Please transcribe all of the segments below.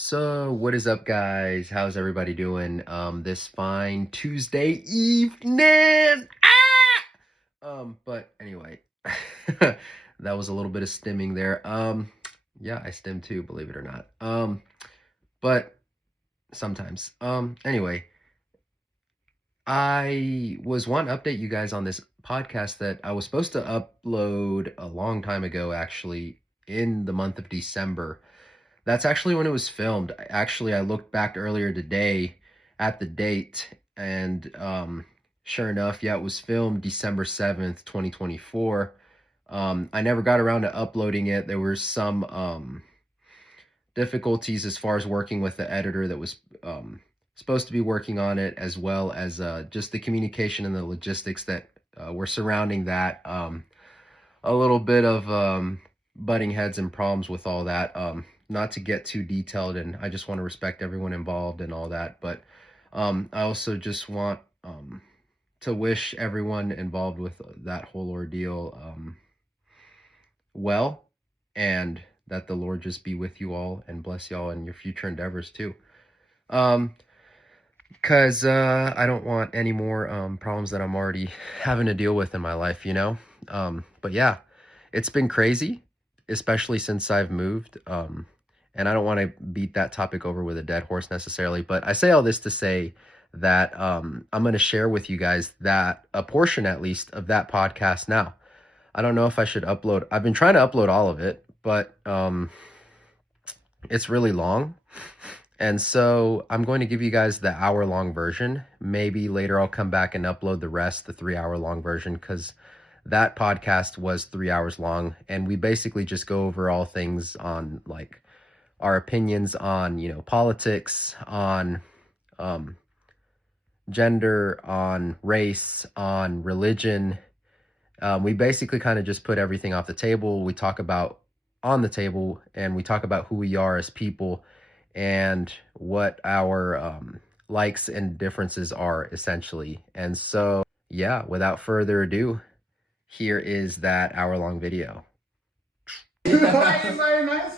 So, what is up, guys? How's everybody doing this fine Tuesday evening? But anyway, that was a little bit of stimming there. Yeah, I stim too, believe it or not. But sometimes. Anyway, I was wanting to update you guys on this podcast that I was supposed to upload a long time ago, actually, in the month of December. That's actually when it was filmed. Actually, I looked back earlier today at the date, and sure enough, yeah, it was filmed December 7th, 2024. I never got around to uploading it. There were some difficulties as far as working with the editor that was supposed to be working on it, as well as just the communication and the logistics that were surrounding that. A little bit of butting heads and problems with all that. Not to get too detailed, and I just want to respect everyone involved and all that. But I also just want to wish everyone involved with that whole ordeal well, and that the Lord just be with you all and bless y'all in your future endeavors too. Because I don't want any more problems that I'm already having to deal with in my life, you know? But yeah, it's been crazy, especially since I've moved. And I don't want to beat that topic over with a dead horse necessarily, but I say all this to say that I'm going to share with you guys that a portion, at least, of that podcast now. I don't know if I should upload. I've been trying to upload all of it, but it's really long. And so I'm going to give you guys the hour-long version. Maybe later I'll come back and upload the rest, the 3-hour-long version, because that podcast was 3 hours long. And we basically just go over all things on, like, our opinions on, politics, on gender, on race, on religion. We basically kind of just put everything off the table. We talk about on the table, and we talk about who we are as people and what our likes and differences are, essentially. And so, yeah, without further ado, here is that hour-long video.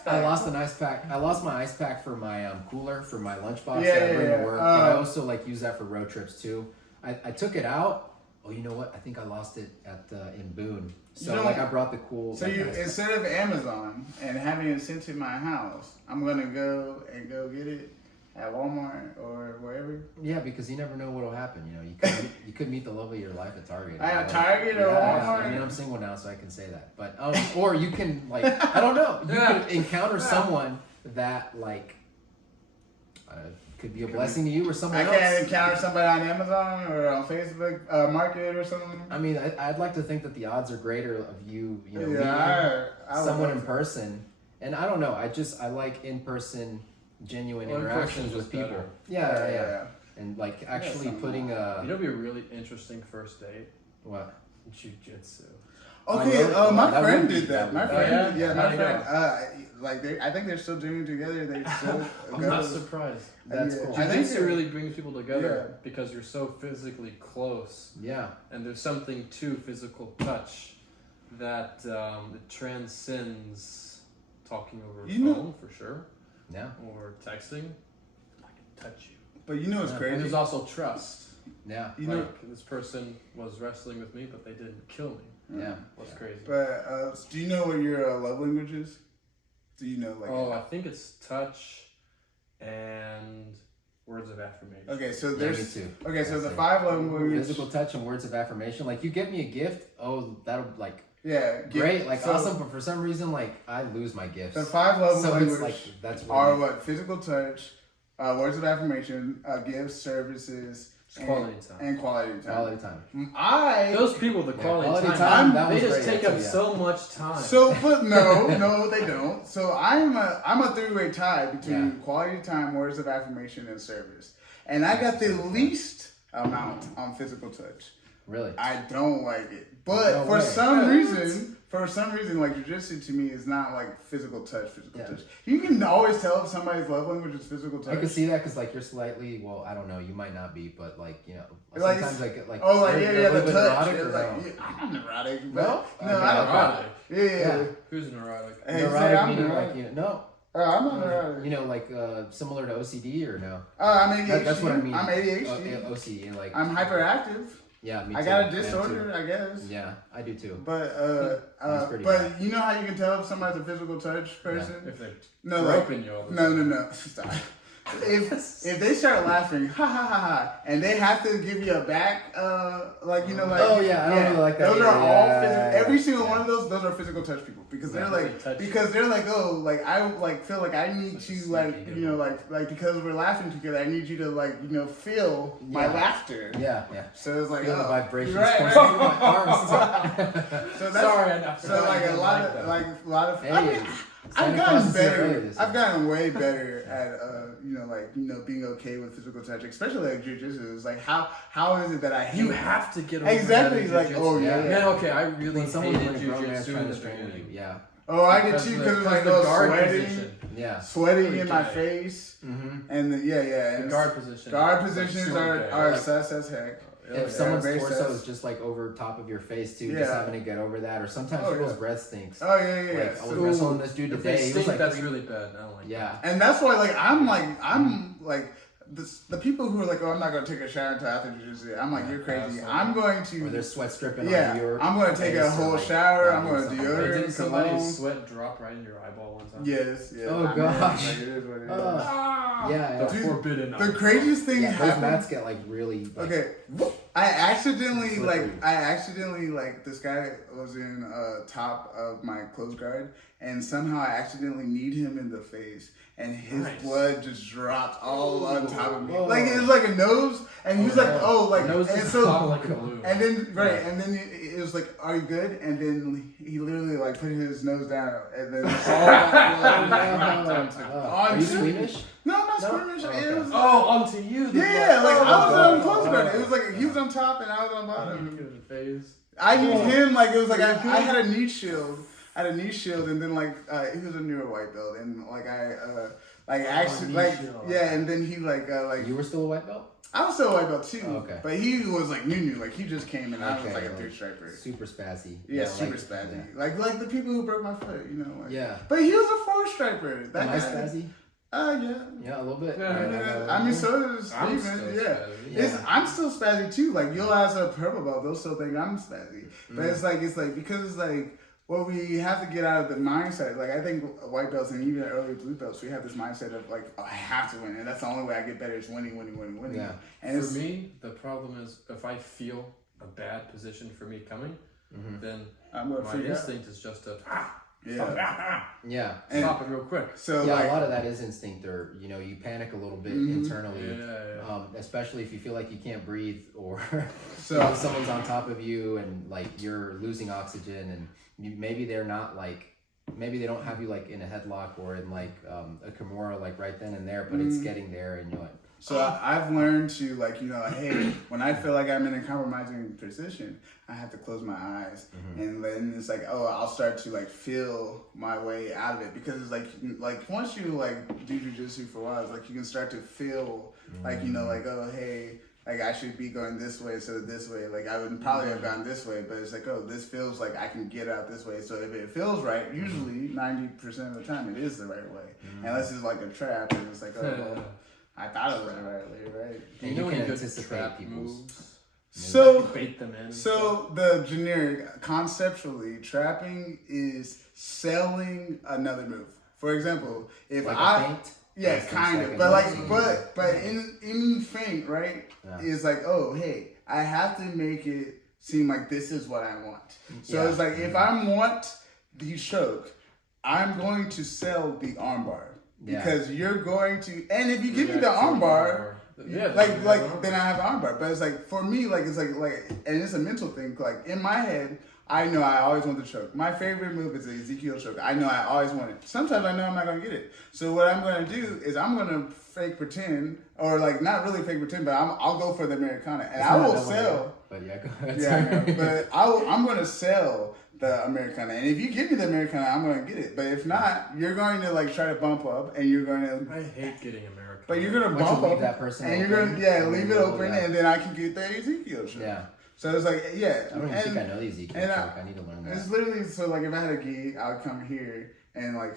I lost an ice pack. I lost my ice pack for my cooler for my lunchbox that I bring to work. But I also use that for road trips too. I took it out. Oh, you know what? I think I lost it at in Boone. So I brought the cool. So instead of Amazon and having it sent to my house, I'm gonna go get it at Walmart or wherever. Yeah, because you never know what'll happen. You could meet the love of your life at Target. At Target or Walmart. I mean, I'm single now, so I can say that. But or you can I don't know. You could encounter someone that could be a blessing to you or someone else. I can't encounter somebody on Amazon or on Facebook Market or something. I mean, I'd like to think that the odds are greater of you meeting someone in person. And I don't know. I like in-person, genuine interactions with people. Better. Yeah. And actually putting a. You know, be a really interesting first date. What? Jiu-jitsu. Okay, my friend did that. My friend, my friend. Go. I think they're still doing it together. They still. I'm not surprised. That's cool. I think Jiu-jitsu really brings people together because you're so physically close. Yeah. And there's something to physical touch that it transcends talking over a phone for sure. Yeah. Or texting. I can touch you. But you know what's crazy? And there's also trust. Yeah. This person was wrestling with me, but they didn't kill me. Yeah. That's crazy. But do you know what your love language is? Do you know I think it's touch and words of affirmation. Okay, so there's me too. Okay, so the 5 love languages. Physical touch and words of affirmation. You get me a gift. Oh, that'll great. So, awesome. But for some reason, I lose my gifts. The 5 love languages that's are what? Physical touch, words of affirmation, gifts, services. Quality time. And quality time. Quality time. Those people, the quality time they just take up so much time. So, but no, they don't. So I'm a 3-way tie between quality time, words of affirmation, and service. And I got the least amount on physical touch. Really? I don't like it. But for some reason, jiu-jitsu to me is not physical touch. Touch. You can always tell if somebody's love language is physical touch. I can see that because you're slightly, I don't know, you might not be, but sometimes the touch. I'm neurotic. No, I don't. Yeah. Who's neurotic? Hey, neurotic meaning no. I'm not. You know, like similar to OCD or no? I'm ADHD. That's what I mean. I'm ADHD. OCD, like I'm hyperactive. Yeah, me I too. got a Yeah, disorder, I guess. Yeah, I do too. But pretty but bad. you know how you can tell if somebody's a physical touch person? If they're No, like groping you all the no, time. no, no. Stop. If they start laughing, ha ha ha ha, and they have to give you a back, like you know, like Oh, yeah, I don't really like that Those either. are all Yeah, physical. Every single yeah. one of those are physical touch people because they're Yeah, like they touch you. oh like I like feel like I need Such a to like sneaky you know good like because we're laughing together I need you to like you know feel my Yeah. laughter. Yeah, yeah. So it's like Feel the oh, vibrations right, coursing right. through my arms. So that's Sorry, I so like a lot of Hey, I mean, I've Santa gotten Claus is here early better. this I've year. gotten way better at you know like you know being okay with physical touch, especially like jujitsu. It's like how is it that I hate You have to get over Exactly, that in like, jiu-jitsu. oh, yeah. Man, okay, I really When someone's hated like a grown man jiu-jitsu trying in to the strain with you, beginning. yeah. Oh, I did Because too the- because because like the oh guard sweating, position. Yeah. sweating in my Okay. face, Mm-hmm. and yeah. The and guard position. guard It's like positions super are gay. are Like, sus as heck. If Yeah, someone's very torso sus. is just like over top of your face too, Yeah. just having to get over that, or sometimes Oh, people's yeah. breath stinks. Oh yeah. Like I was So- wrestling this dude if today. they He was stink, like, that's really bad. I don't like yeah. and that's why I'm like the people who are like, oh, I'm not gonna take a shower until after jujitsu. I'm like, you're crazy. Absolutely. I'm going Or to there's sweat stripping yeah. on your I'm gonna take face a or, whole like, shower. I'm or gonna something. Hey, deodorant. didn't somebody's cologne. sweat drop right in your eyeball one time? Yes. Oh, I mean, gosh. like, it is what it is. Yeah, The Dude, forbidden The eyeball. craziest thing yeah. Those happened. mats get like really like, Okay, I accidentally Slippery. like this guy was in top of my clothes guard, and somehow I accidentally kneed him in the face, and his Nice. blood just dropped all on top of me. Whoa. Like it was like a nose, and he was like, yeah. oh, like Nose and is so. popped like a balloon. And then and then it was like, "Are you good?" And then he literally like put his nose down, and then all that blood Are you squeamish? No, I'm not No? squeamish. Oh, It okay. was Oh, onto you. yeah, like I was God. on close guard. It was like he was on top and I was on bottom. in the face. I used him like it was like I had a knee shield. I had a knee shield, and then like he was a newer white belt, and like I like actually knee like shield. yeah, and then he like You were still a white belt? I was still a white belt too. Oh, okay. But he was like new, like he just came and I was Okay, like a like, three striper. Super spazzy. Yeah, like, super spazzy. yeah. Like the people who broke my foot, you know. Like, Yeah. But he was a four striper. That Am I guy. spazzy? Yeah. Yeah, a little bit. Yeah, Alright, Yeah, got I mean, one. so is I'm Steven. still Yeah. spazzy. Yeah. I'm still spazzy too. Like you'll ask a purple belt, they'll still think I'm spazzy. But it's like because it's like what we have to get out of the mindset. Like I think white belts and even early blue belts, we have this mindset of like, oh, I have to win, and that's the only way I get better is winning. Yeah. And For me, the problem is if I feel a bad position for me coming, then I'm gonna my freak out. instinct is just to Yeah. Yeah. And- stop it real quick. So Yeah, like, a lot of that is instinct, or you know, you panic a little bit Mhm. internally, Yeah. especially if you feel like you can't breathe, or So- you know, someone's on top of you and like you're losing oxygen, and maybe they're not like, maybe they don't have you like in a headlock or in like a Kimura like right then and there, but it's getting there, and you're like, So I've learned to like, you know, hey, when I feel like I'm in a compromising position, I have to close my eyes, and then it's like, oh, I'll start to like feel my way out of it, because it's like once you like do jujitsu for a while, it's like you can start to feel like, you know, like, oh, hey, like I should be going this way instead of this way. Like I would probably have gone this way, but it's like, oh, this feels like I can get out this way. So if it feels right, usually 90% of the time it is the right way, unless it's like a trap and it's like, oh, well, I thought it was the right way, right? and you know you can any good anticipate trap people's. moves? So Bait them in. So the generic, conceptually, trapping is selling another move. For example, if Like a I feint? yeah, That's kind like of, a but like movie. but in feint, right? Yeah. Is like, oh hey, I have to make it seem like this is what I want. So Yeah. it's like if I want the choke, I'm going to sell the armbar. Yeah. Because you're going to, and if you give me the armbar, like then I have an armbar. But it's like for me, like it's like and it's a mental thing. Like in my head, I know I always want the choke. My favorite move is the Ezekiel choke. I know I always want it. Sometimes I know I'm not gonna get it. So what I'm gonna do is I'm gonna fake pretend, or like not really fake pretend, but I'll go for the Americana, and I will sell. But yeah, go ahead. Yeah, I know. But I'm gonna sell the Americana, and if you give me the Americana, I'm gonna get it. But if not, you're going to like try to bump up, and you're going to. I hate getting American. But you're gonna Once you bump leave up that person and you're open, gonna and leave then it you'll- open, yeah. and then I can get the Ezekiel shot. Yeah. So it's like yeah, I don't even and think I know the Ezekiel and joke. I need to learn that. it's literally so like if I had a gi, I would come here and like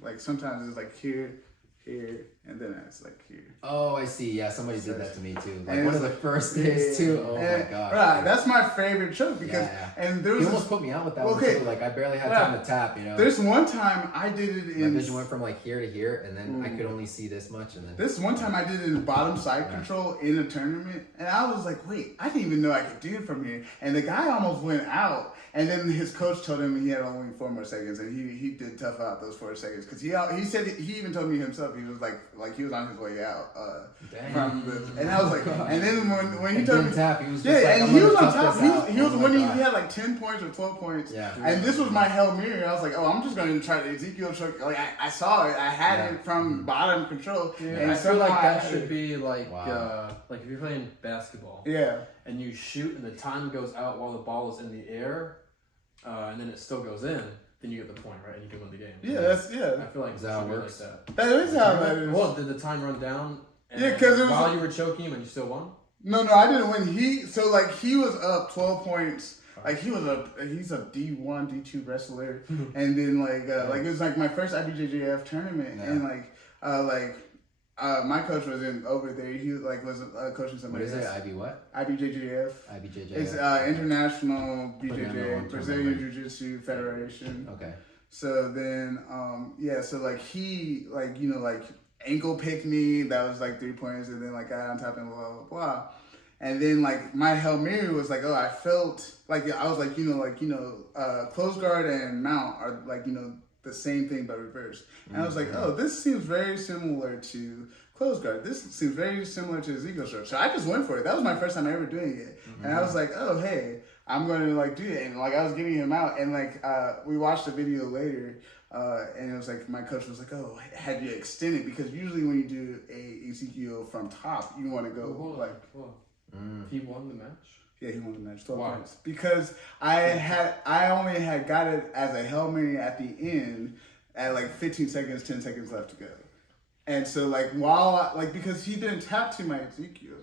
Like sometimes it's like here, and then it's like here. Oh, I see. Yeah, somebody did that to me too. Like And one of the it's first days too. Oh my gosh. Right, dude. that's my favorite choke because and there He was almost put me out with that Okay. one too. Like I barely had time to tap, you know. there's one time I did it My in vision went from like here to here, and then I could only see this much, and then this one time I did it in bottom side control in a tournament, and I was like, wait, I didn't even know I could do it from here. And the guy almost went out, and then his coach told him he had only 4 more seconds, and he did tough out those 4 seconds because he said he even told me himself he was like he was on his way out from the, and I was like, and then when he told me tap, he was just yeah, like, and I'm he gonna was on tough top. this out. He was Oh my winning. God. He had like 10 points or 12 points. Yeah. And this was my Hail Mary. I was like, oh, I'm just going to try to Ezekiel choke. Like I saw it. I had it from bottom control. And I feel like that should be like like if you're playing basketball. Yeah. And you shoot and the time goes out while the ball is in the air, and then it still goes in. Then you get the point, right? And you can win the game. Yeah, that's I feel like Is that how it it works? like that. That is how that is. Well, did the time run down? And Yeah, 'cause it was- while you were choking him and you still won. No, I didn't win. He was up 12 points. Like he's a D1, D2 wrestler, and then like it was like my first IBJJF tournament, and my coach was in over there. He was coaching somebody. What is it? IB what? IBJJF. IBJJ. It's International BJJ, Fernando Brazilian Tornado. Jiu-Jitsu Federation. Okay. So then, so like he ankle picked me. That was like 3 points, and then like got on top and blah blah blah. And then like my Hail Mary was like, oh, I felt like I was like close guard and mount are like the same thing but reversed. And I was like, oh, this seems very similar to close guard. This seems very similar to Ezekiel stroke. So I just went for it. That was my first time ever doing it, and I was like, oh hey, I'm going to like do it. And like I was giving him out, and like we watched the video later. And it was like my coach was like, "Oh, had you extended? Because usually when you do a Ezekiel from top, you want to go like." He won the match. Yeah, he won the match. 12 Why? points. Because I only had got it as a Hail Mary at the end at like 15 seconds, 10 seconds left to go, and so like because he didn't tap to my Ezekiel.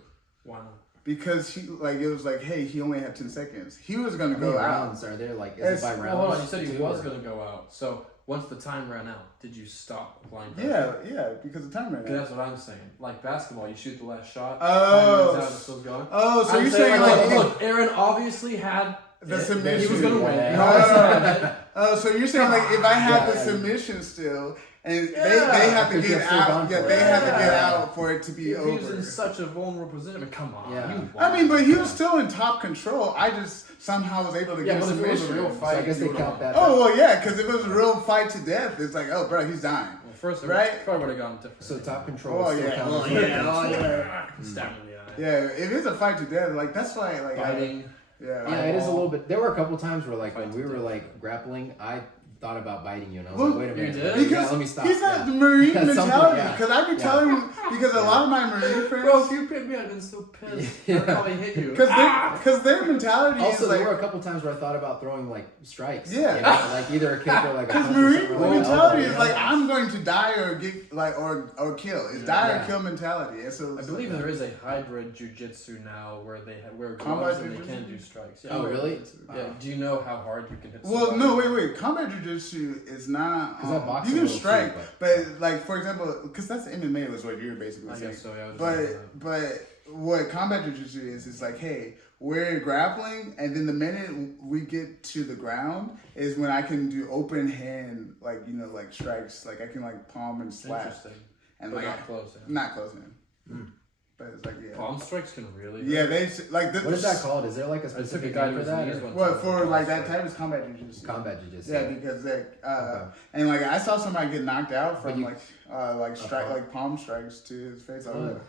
Why not? Because he it was like, hey, he only had 10 seconds. He was gonna How many go out. rounds are there? Like, is it by rounds? Hold on, you said he too, was or- going to go out. So once the time ran out, did you stop applying pressure? Yeah, because the time ran out. That's what I'm saying. Like basketball, you shoot the last shot. Oh. Time runs out, it's still going. Oh, so I'm you're saying like, look, Aaron obviously had the it, submission. He was going to win. Yeah. He always had it. Oh, so you're saying like if I had the submission still, and they have to Could've get just still gone out, for it. they have to get out for it to be He was over. in such a vulnerable position. I mean, come on. Yeah. you I won. mean, but he was still in top control. I just somehow was able to Yeah, get a but if it was a submission. real So fight, I guess you they would've count won. that. Oh well, yeah, because if it was a real fight to death, it's like, oh, bro, he's dying. Well, first, Right? probably would have gone different. So top control. Oh is still yeah, counted oh as yeah, one. oh yeah. Stab him in the eye. Yeah, if it's a fight to death, like that's why, like, Fighting. Yeah, it is a Eyeball. little bit. There were a couple times where, like, Fight when we to were death. like grappling, I thought about biting you, and I was Well, like, wait a you minute, did? yeah, because let me stop. he's not yeah. the Marine At some point, mentality. yeah. Because I've been telling him, because a lot of my Marine friends, Bro, if you picked me, I'd been so pissed. Yeah. I'd probably hit you. because their mentality Also, is there like. were a couple times where I thought about throwing like strikes. Yeah. you know, like either a kick or like a Because punch or Marine something, or, like, mentality elbow, is you like know? I'm going to die or get like or kill. It's die Yeah. or kill mentality. And so I believe there is a hybrid jujitsu now where they wear Combat gloves and they jujitsu? can do strikes. Yeah. Oh, really? Yeah. Do you know how hard you can hit? Well, somebody? no, wait. Combat jiu-jitsu is not. 'Cause that boxing you a can little strike, too, but like for example, because that's MMA was what you're basically I saying. guess so. Yeah. I was just saying But what combat jiu-jitsu is like, hey, we're grappling, and then the minute we get to the ground is when I can do open hand, like like strikes, like I can like palm and that. slap, Interesting. and But like not close. Yeah. not close in. But it's like Palm strikes can really. yeah, they like What is that called? Is there like a I took a specific guy name to for his that? knees or- one Well, time. for like that type is combat jiu-jitsu. Combat jiu-jitsu. Yeah, because Okay. and like I saw somebody get knocked out from you- like strike like palm strikes to his face. Oh,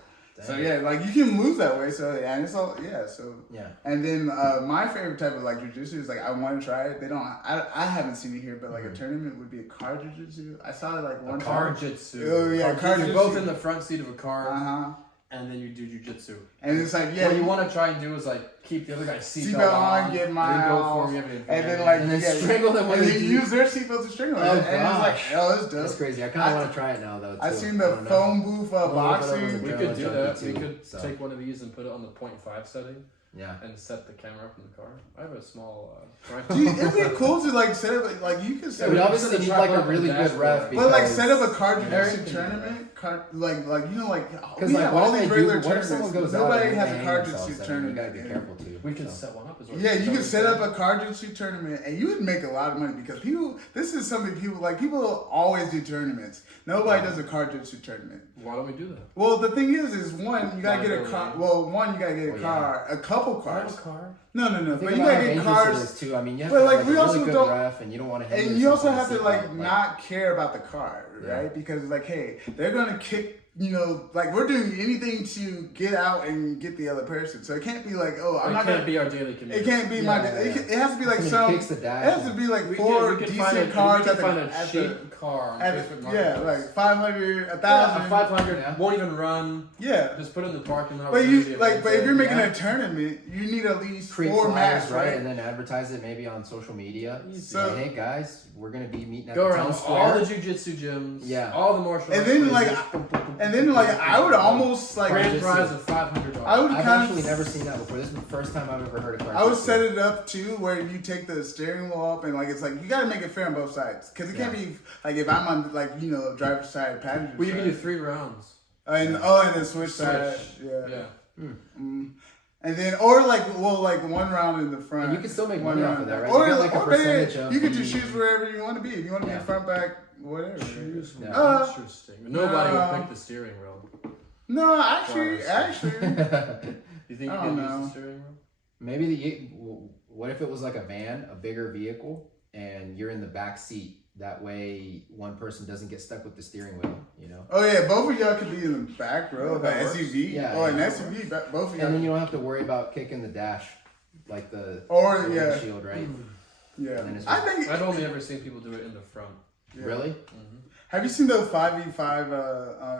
So dang. yeah, like you can lose that way. So and it's all so. Yeah. And then my favorite type of like jujitsu is like I want to try it. They don't. I haven't seen it here, but like a tournament would be a car jujitsu. I saw it like one Car time. jitsu. Oh, yeah, car You're jitsu. both in the front seat of a car, And and then you do jujitsu. and it's like yeah, What you want to try and do is like keep the other guy's seatbelt seatbelt on, on, get then mine go off, for you, and then like And then yeah, strangle them when and they then do. use their seatbelt to strangle them. Oh, And it's like gosh. oh, it's dope. That's crazy. I kind of want to try it now, though. I too. seen I the don't know. phone booth Well, boxing. whatever We was could do Junkie that. too, We could so. take one of these and put it on the 0.5 setting, Yeah. and set the camera up in the car. I have a small Dude, it'd be cool to like set up like you could set We up. obviously need like a really good ref. But like because- set up a card jujitsu Everything. tournament, like you know like Because we like have what all if these they regular do, what if someone tournaments. goes out Nobody and has they a hang card themselves? jujitsu I mean, tournament. you gotta be careful too. We could so. set one up as well. Yeah, you could set up a card jujitsu tournament, and you would make a lot of money because people. This is something people always do tournaments. Nobody does a card jujitsu tournament. Why don't we do that? Well, the thing is one you gotta get a car. Well, one you gotta get a Well, car, a couple I have cars. a car. No, Think but you about how gotta get dangerous cars. it is too. I mean, you have But, to like, have we a really also good don't- ref, and you don't want to. And you also have to like not care about the car, right? Because like, hey, they're gonna kick. You know, like we're doing anything to get out and get the other person. So it can't be like, oh, I'm It not can't gonna. be our daily commute. It can't be my. Yeah. It has to be like Somebody some. kicks the It dash has to be like We four can find decent a, cars we at can the find a at cheap the car on at Facebook the, yeah, Marketplace. like 500, Yeah, 1,000. 500 Yeah. won't even run. Yeah. Just put it in the parking lot. But we're you gonna be like, but if you're making Yeah. a tournament, you need at least create 4 flyers, mats, right, right? and then advertise it maybe on social media. So- Say, hey guys, we're gonna be meeting at Go the around town all square. the jujitsu gyms. Yeah. All the martial And arts then, places. like, And then like I would almost like grand just- prize of $500. I would I've kind actually of never seen that before. This is the first time I've ever heard of card I would jujitsu. set it up too where you take the steering wheel up and like it's like you gotta make it fair on both sides because it can't be like if I'm on like driver's side passenger Well, you can do side 3 rounds. and then switch side Yeah. and then or like one round in the front And you can still make one money off round of that, right? or, You get like a or better, percentage of you can the- just choose wherever you want to be if you want to Yeah. be front back whatever Choose one. Uh, Interesting. Nobody no. would pick the steering wheel. no actually You think you I can don't use know. the steering wheel? Maybe what if it was like a van, a bigger vehicle, and you're in the back seat? That way, one person doesn't get stuck with the steering wheel. You know. oh yeah both of y'all could be in the back row of an That works. SUV Yeah, or an yeah. SUV both of y'all And then you don't have to worry about kicking the dash, like the or yeah windshield, right? yeah And then it's I think I've only ever seen people do it in the front. yeah. Really? Have you seen those 5v5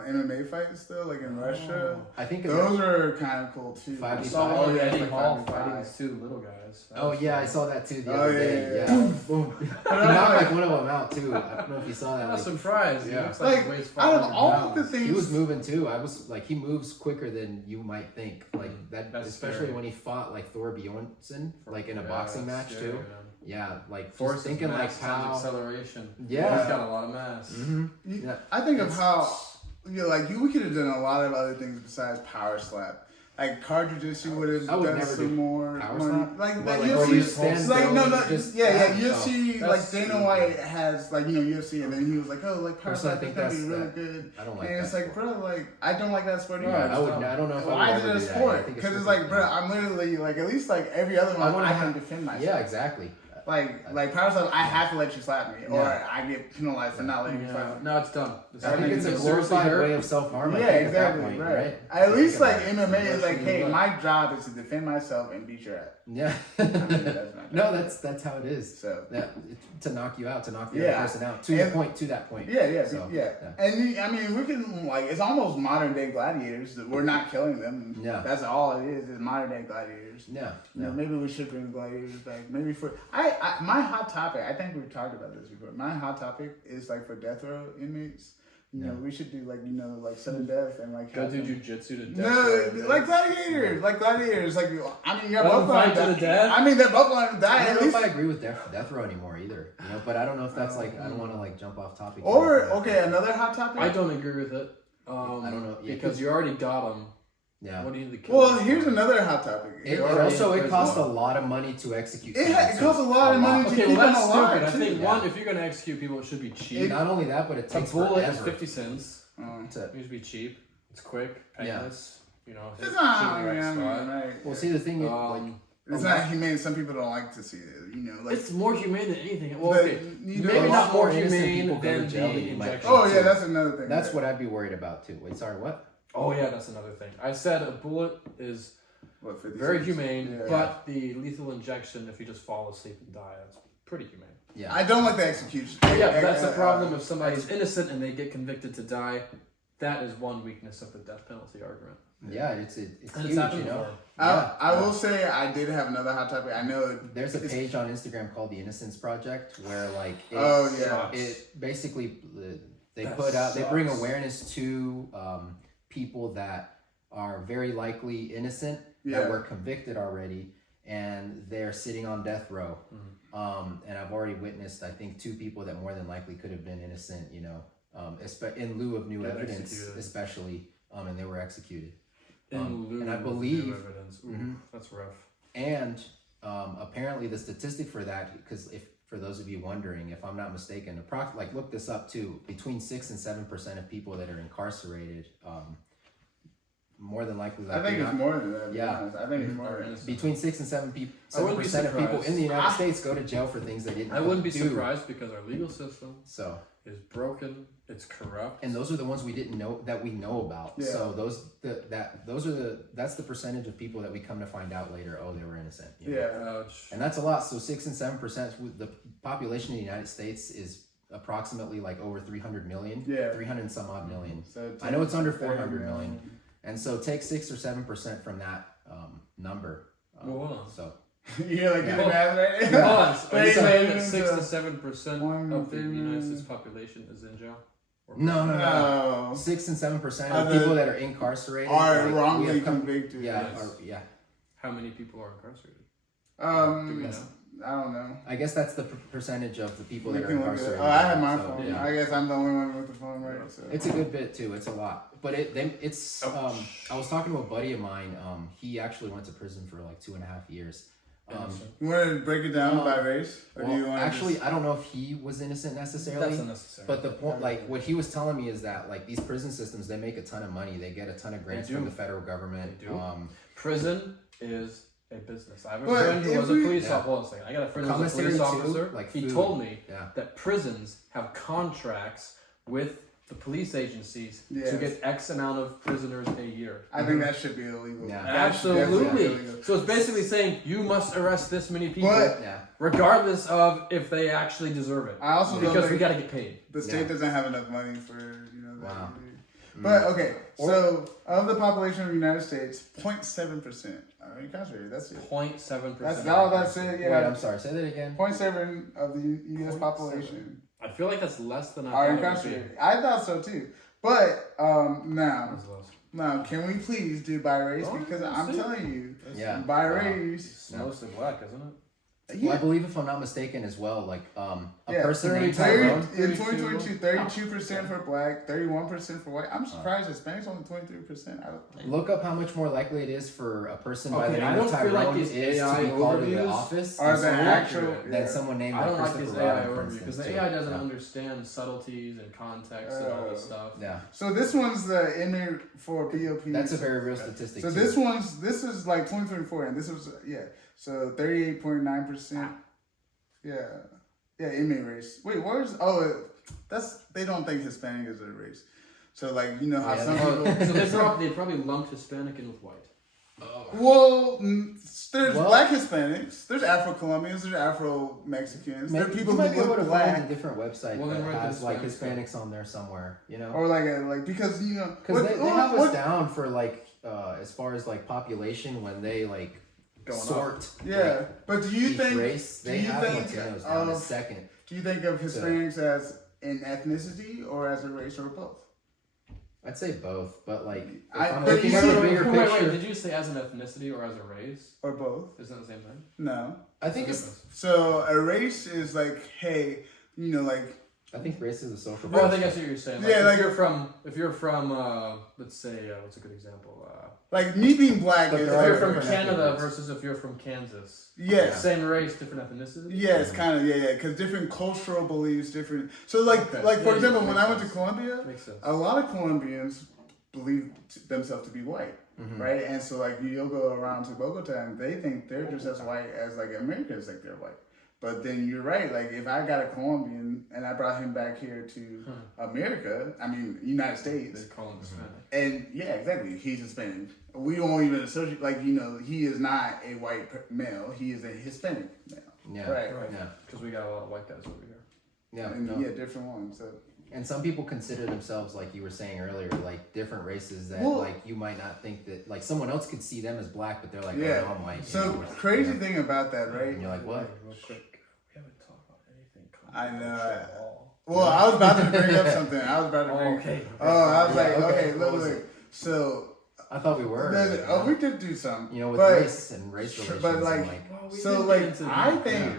MMA fights though, like in Russia? I think Those are kind of cool too. 5v5. I saw Oh, yeah, Eddie like Hall 5v5. fighting these 2 little guys. That Oh was yeah, I fun. saw that too the Oh, other yeah, day. yeah, Yeah. Boom. He knocked like one of them out too. I don't know if you saw that. I'm Like, surprised. Yeah. He looks like, Like he weighs out of 500 all pounds. the things, he was moving too. I was like, he moves quicker than you might think. Like that, That's especially scary. when he fought like Thor Bjornsson, like in a Yeah, boxing that's match scary, too. man. Yeah, like Force just thinking like how. acceleration. Yeah. He's got a lot of mass. Mhm. you- Yeah. I think of how we could have done a lot of other things besides power slap. Like card jujitsu would have I would done never some do more power money. slap? Like Well, that like, or you stand UFC, like still no, and no, just yeah, tap? UFC. Oh, like that's Dana stupid. White has like UFC, and then he was like, oh, like power Personally, I slap is think gonna be that's- really good. I don't like And that. it's like, bro, like I don't like that sport Yeah, either. I would. I don't know if I Why would is it ever a do that. I sport? think Because it's just like, bro, I'm literally like at least like every other one, wanna I can have- defend myself. Yeah, exactly. Like power slap, I have to let you slap me, or Yeah. I get penalized for not letting you Yeah. slap me. No, it's done. I think it's a Seriously glorified hurt. way of self-harm. I Yeah, think, exactly, At that point, right. right? At least Think like about it. MMA is like, hey, Russian my job is to defend myself and beat your ass. Yeah. I mean, that's not No, that's how it is. So Yeah, to knock you out, to knock the Yeah. other person out. To And- that point. yeah, So, yeah. And I mean, we can like it's almost modern day gladiators. That we're not killing them. Yeah. That's all it is modern day gladiators. Yeah. You know, maybe we should bring gladiators back. Maybe for my hot topic. I think we've talked about this before. My hot topic is like for death row inmates. You know, we should do like like sudden death and like Go have do them- jujitsu to death. No, like gladiators, like gladiators. Like I mean, you're Let both them fight gonna to die. the death? I mean, they're both going to die I at don't know if least. I agree with death row anymore either. You know, but I don't know if that's like I don't want to like jump off topic. Or okay, another hot topic. I don't agree with it. I don't know. Yeah, because you already got them. Yeah. What do you need to kill Well, them here's for? another hot topic. It already also in it prison. costs a lot of money to execute. It someone, too. costs a lot of money to Okay, keep well them that's alive. stupid. I too. think Yeah. one, if you're gonna execute people, it should be cheap. Not only that, but it A takes bullet is forever. 50 cents. to- It needs to be cheap. It's quick, painless. You know, It's shoot not. in the right Yeah, spot. right. Well, see the thing, is, like, It's not humane. Some people don't like to see it. You know, like It's more humane than anything. Well, But okay, you maybe know, not more innocent humane people go to than jail the that you might injection. oh yeah, that's another thing. that's yeah. what I'd be worried about too. Wait, sorry, what? Oh yeah, that's another thing. I said a bullet is What, 50 very cents? humane, Yeah. but the lethal injection, if you just fall asleep and die, that's pretty humane. Yeah. I don't like the execution. Yeah, that's the problem. If somebody's innocent and they get convicted to die, that is one weakness of the death penalty argument. Yeah, it's And huge, it's you happened know. before. I will say I did have another hot topic. I know There's a it's- page on Instagram called the Innocence Project where like it, Oh, yeah. it basically they That put out they bring sucks. awareness to people that are very likely innocent, that were convicted already, and they're sitting on death row. And I've already witnessed, I think, 2 people that more than likely could have been innocent, you know, in lieu of new evidence, executed. especially, and they were executed. In lieu and I of believe, new evidence. Ooh, that's rough. And apparently the statistic for that, because if for those of you wondering, if I'm not mistaken, like look this up too, between 6 and 7% of people that are incarcerated, more than likely. Like, I think it's more than that. Yeah, I think it's more. Between 6 and 7% of surprised. people in the United States go to jail for things they didn't. I wouldn't be do. surprised because our legal system So is broken. It's corrupt. and those are the ones we didn't know that we know about. Yeah. So that's the percentage of people that we come to find out later. Oh, they were innocent. You know? Yeah. Ouch. And that's a lot. So 6 and 7%. The population in the United States is approximately like over 300 million. Yeah. 300 and some odd million. So I know it's under 400 million. And so take 6 or 7% from that number. Well, hold on. So You're like Yeah. in the math right Hold now. on. Are you saying that 6 to 7% One of the billion. United States population is in jail? Or no. No. 6 and 7% of Other- people that are incarcerated Are like, we wrongly have come- convicted. Yeah, Yes. yeah. How many people are incarcerated? Do we know? I don't know. I guess that's the percentage of the people We that are can look at it. incarcerated. Oh, I have my So, phone. yeah. I guess I'm the only one with the phone, right? So. It's a good bit too. It's a lot, but it's. I was talking to a buddy of mine. He actually went to prison for like 2.5 years. You want to break it down by race? Or do you Well, want actually, I don't know if he was innocent necessarily. That's unnecessary. But the point, like what he was telling me, is that like these prison systems, they make a ton of money. They get a ton of grants from the federal government. They do. Prison is a business. I have a But friend who if was a we- police Yeah. officer. Hold on a second. I got a friend who was a Commissary police too, officer. like He food. told me Yeah. that prisons have contracts with the police agencies to Yes. get X amount of prisoners a year. I think that should be illegal. Yeah. That should definitely be Absolutely. illegal. So it's basically saying you must arrest this many people, But Yeah. regardless of if they actually deserve it. I also don't Because we think got to get paid. the state Yeah. doesn't have enough money for that. Wow. But okay, so of the population of the United States, 0.7% are incarcerated. That's it. 0.7%. That's all. That's it. Wait, Yeah. I'm sorry. Say that again. 0.7 of the U.S. 0.7. population I feel like that's less than I are thought it would be. incarcerated. I thought so too. But now, That's less. can we please do by race? Oh, Because yeah, I'm see? telling you, Yeah. by race. It's mostly black, isn't it? Well, I believe, if I'm not mistaken, as well, like a Yeah, person named 30 Tyrone. in 2022, 32% for black, 31% for white. I'm surprised Hispanics only 23%. Look up how much more likely it is for a person by the Okay, name I of don't feel like Tyrone these is to AI be called in the overviews office Are and the so actual? than someone named I don't like Christopher this AI Robin, for overview because instance, the too. AI doesn't Yeah. understand subtleties and context and all this stuff. Yeah, So this one's the inmate for BOP. that's a very real statistic. So too. this is like 2024, and this was So 38.9%. Yeah, inmate race. Wait, they don't think Hispanic is a race. So like how Yeah, some Oh, people. so they probably lumped Hispanic in with white. Well, there's Well- black Hispanics, there's Afro-Colombians, there's Afro-Mexicans, there are people you might be who able look to find a black, different website Well, then that write the has like Hispanics Hispanics on there somewhere, you know? or because Because they have us down for like as far as like population when they like Going sort. Yeah, like, but do you each think race, they do you have think Latinos down a of- second. do you think of Hispanics as an ethnicity or as a race or both? I'd say both, but like if I- I'm but looking you at see- the bigger Wait, picture, did you say as an ethnicity or as a race? Or both? Isn't that the same thing? No. I think What's it's. the So a race is like, hey, I think race is a social. Well, I think I construct. see what you're saying. Yeah, like- if you're from, let's say, what's a good example? like me being black But is there If are you're from different Canada ethnic groups. versus if you're from Kansas. yes. Same race, different ethnicity. Yeah, it's kind of because different cultural beliefs, different. So like Okay. like for Yeah, example, yeah, when makes I went to sense. Colombia, Makes sense. a lot of Colombians believe themselves to be white, Mhm. right? And so like you'll go around to Bogota and they think they're just as white as like Americans think they're white. But then you're right. Like if I got a Colombian and I brought him back here to America, I mean United States, They call him Hispanic. and yeah, exactly, he's Hispanic. We don't even associate he is not a white male. He is a Hispanic male. Yeah. Right. Yeah. Because we got a lot of white guys over here. Yeah. And no. different ones. So. And some people consider themselves, like you were saying earlier, like different races that Well- like you might not think that like someone else could see them as black, but they're like, Yeah. oh, no, I'm white. you So know? crazy Yeah. thing about that, right? And you're like, what? Real quick, we haven't talked about anything. I know. controversial at all. Well, I was about to bring up something. I was about to bring. Okay. Oh, I was Yeah, like, okay, okay, what was look. So I thought we were. we did do some. You know, with but, race relations. But like, and like Well, we so did like, get into I the- think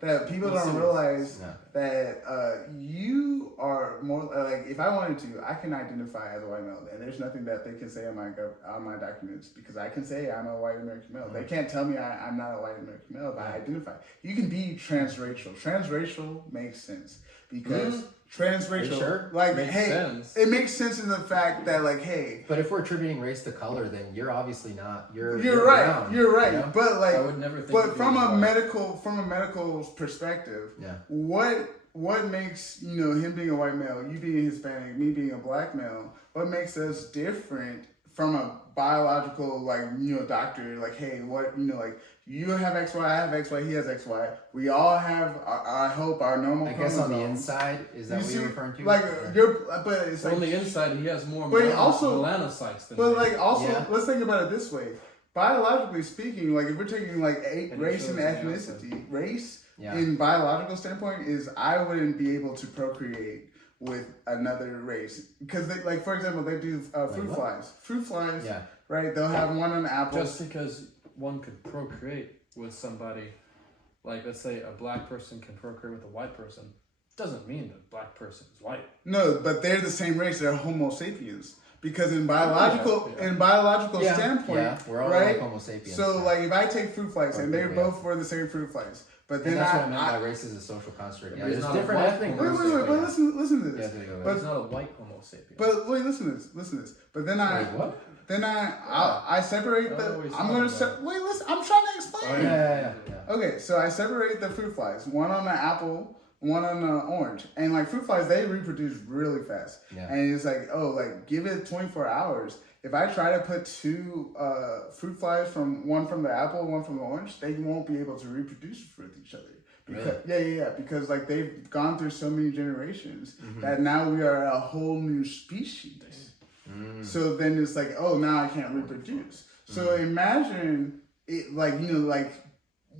that people We'll don't see. realize Yeah. that you are more like, if I wanted to, I can identify as a white male, and there's nothing that they can say on my documents, because I can say I'm a white American male. They can't tell me I'm not a white American male if I identify. You can be transracial. Transracial makes sense because transracial, sure? like, Makes hey, sense. it makes sense in the fact that, like, hey, But if we're attributing race to color, then you're obviously not. You're right. brown, You're right. you know? But like, I would never think. but of from you as a white. medical perspective, Yeah. what makes, you know, him being a white male, you being Hispanic, me being a black male, what makes us different from a biological, like, you know, doctor, like, hey, what, you know, like, you have XY, I have XY, he has XY. We all have, I hope, our normal I guess on the chromosomes. inside, is that You what see, you're referring to? like, Or- but it's like, On the inside, he has more But also- melanocytes than but me. like, also, Yeah. let's think about it this way. Biologically speaking, like, if we're taking like And it race and shows the ethnicity, race Yeah. in biological standpoint is I wouldn't be able to procreate with another race because they, like, for example, they do fruit what? flies. Fruit flies, Yeah. right? They'll have one on apples. Just because one could procreate with somebody, like let's say a black person can procreate with a white person, doesn't mean that black person is white. No, but they're the same race. They're Homo sapiens. Because in biological Yeah. standpoint, Yeah. We're all right? like Homo sapiens. So yeah. like if I take fruit flies and they're Yeah. both for the same fruit flies, but And then that's what I I, meant by race is a social construct. Yeah, But there's it's not a different white ethnic Homo wait, groups. wait, wait, but yeah. listen to Yeah, this. there you go. But- He's not a white Homo sapien. But wait, listen to this. But then Wait, what? I separate the. Oh, he's I'm talking gonna about- wait. Listen, I'm trying to explain. Oh, Yeah. Okay, so I separate the fruit flies. One on the apple, one on the orange, and like fruit flies, they reproduce really fast. Yeah. And it's like, oh, like give it 24 hours. If I try to put two fruit flies one from the apple, one from the orange, they won't be able to reproduce with each other. Because, yeah. Because like they've gone through so many generations that now we are a whole new species. So then it's like, oh, now I can't reproduce. So imagine it, like, you know, like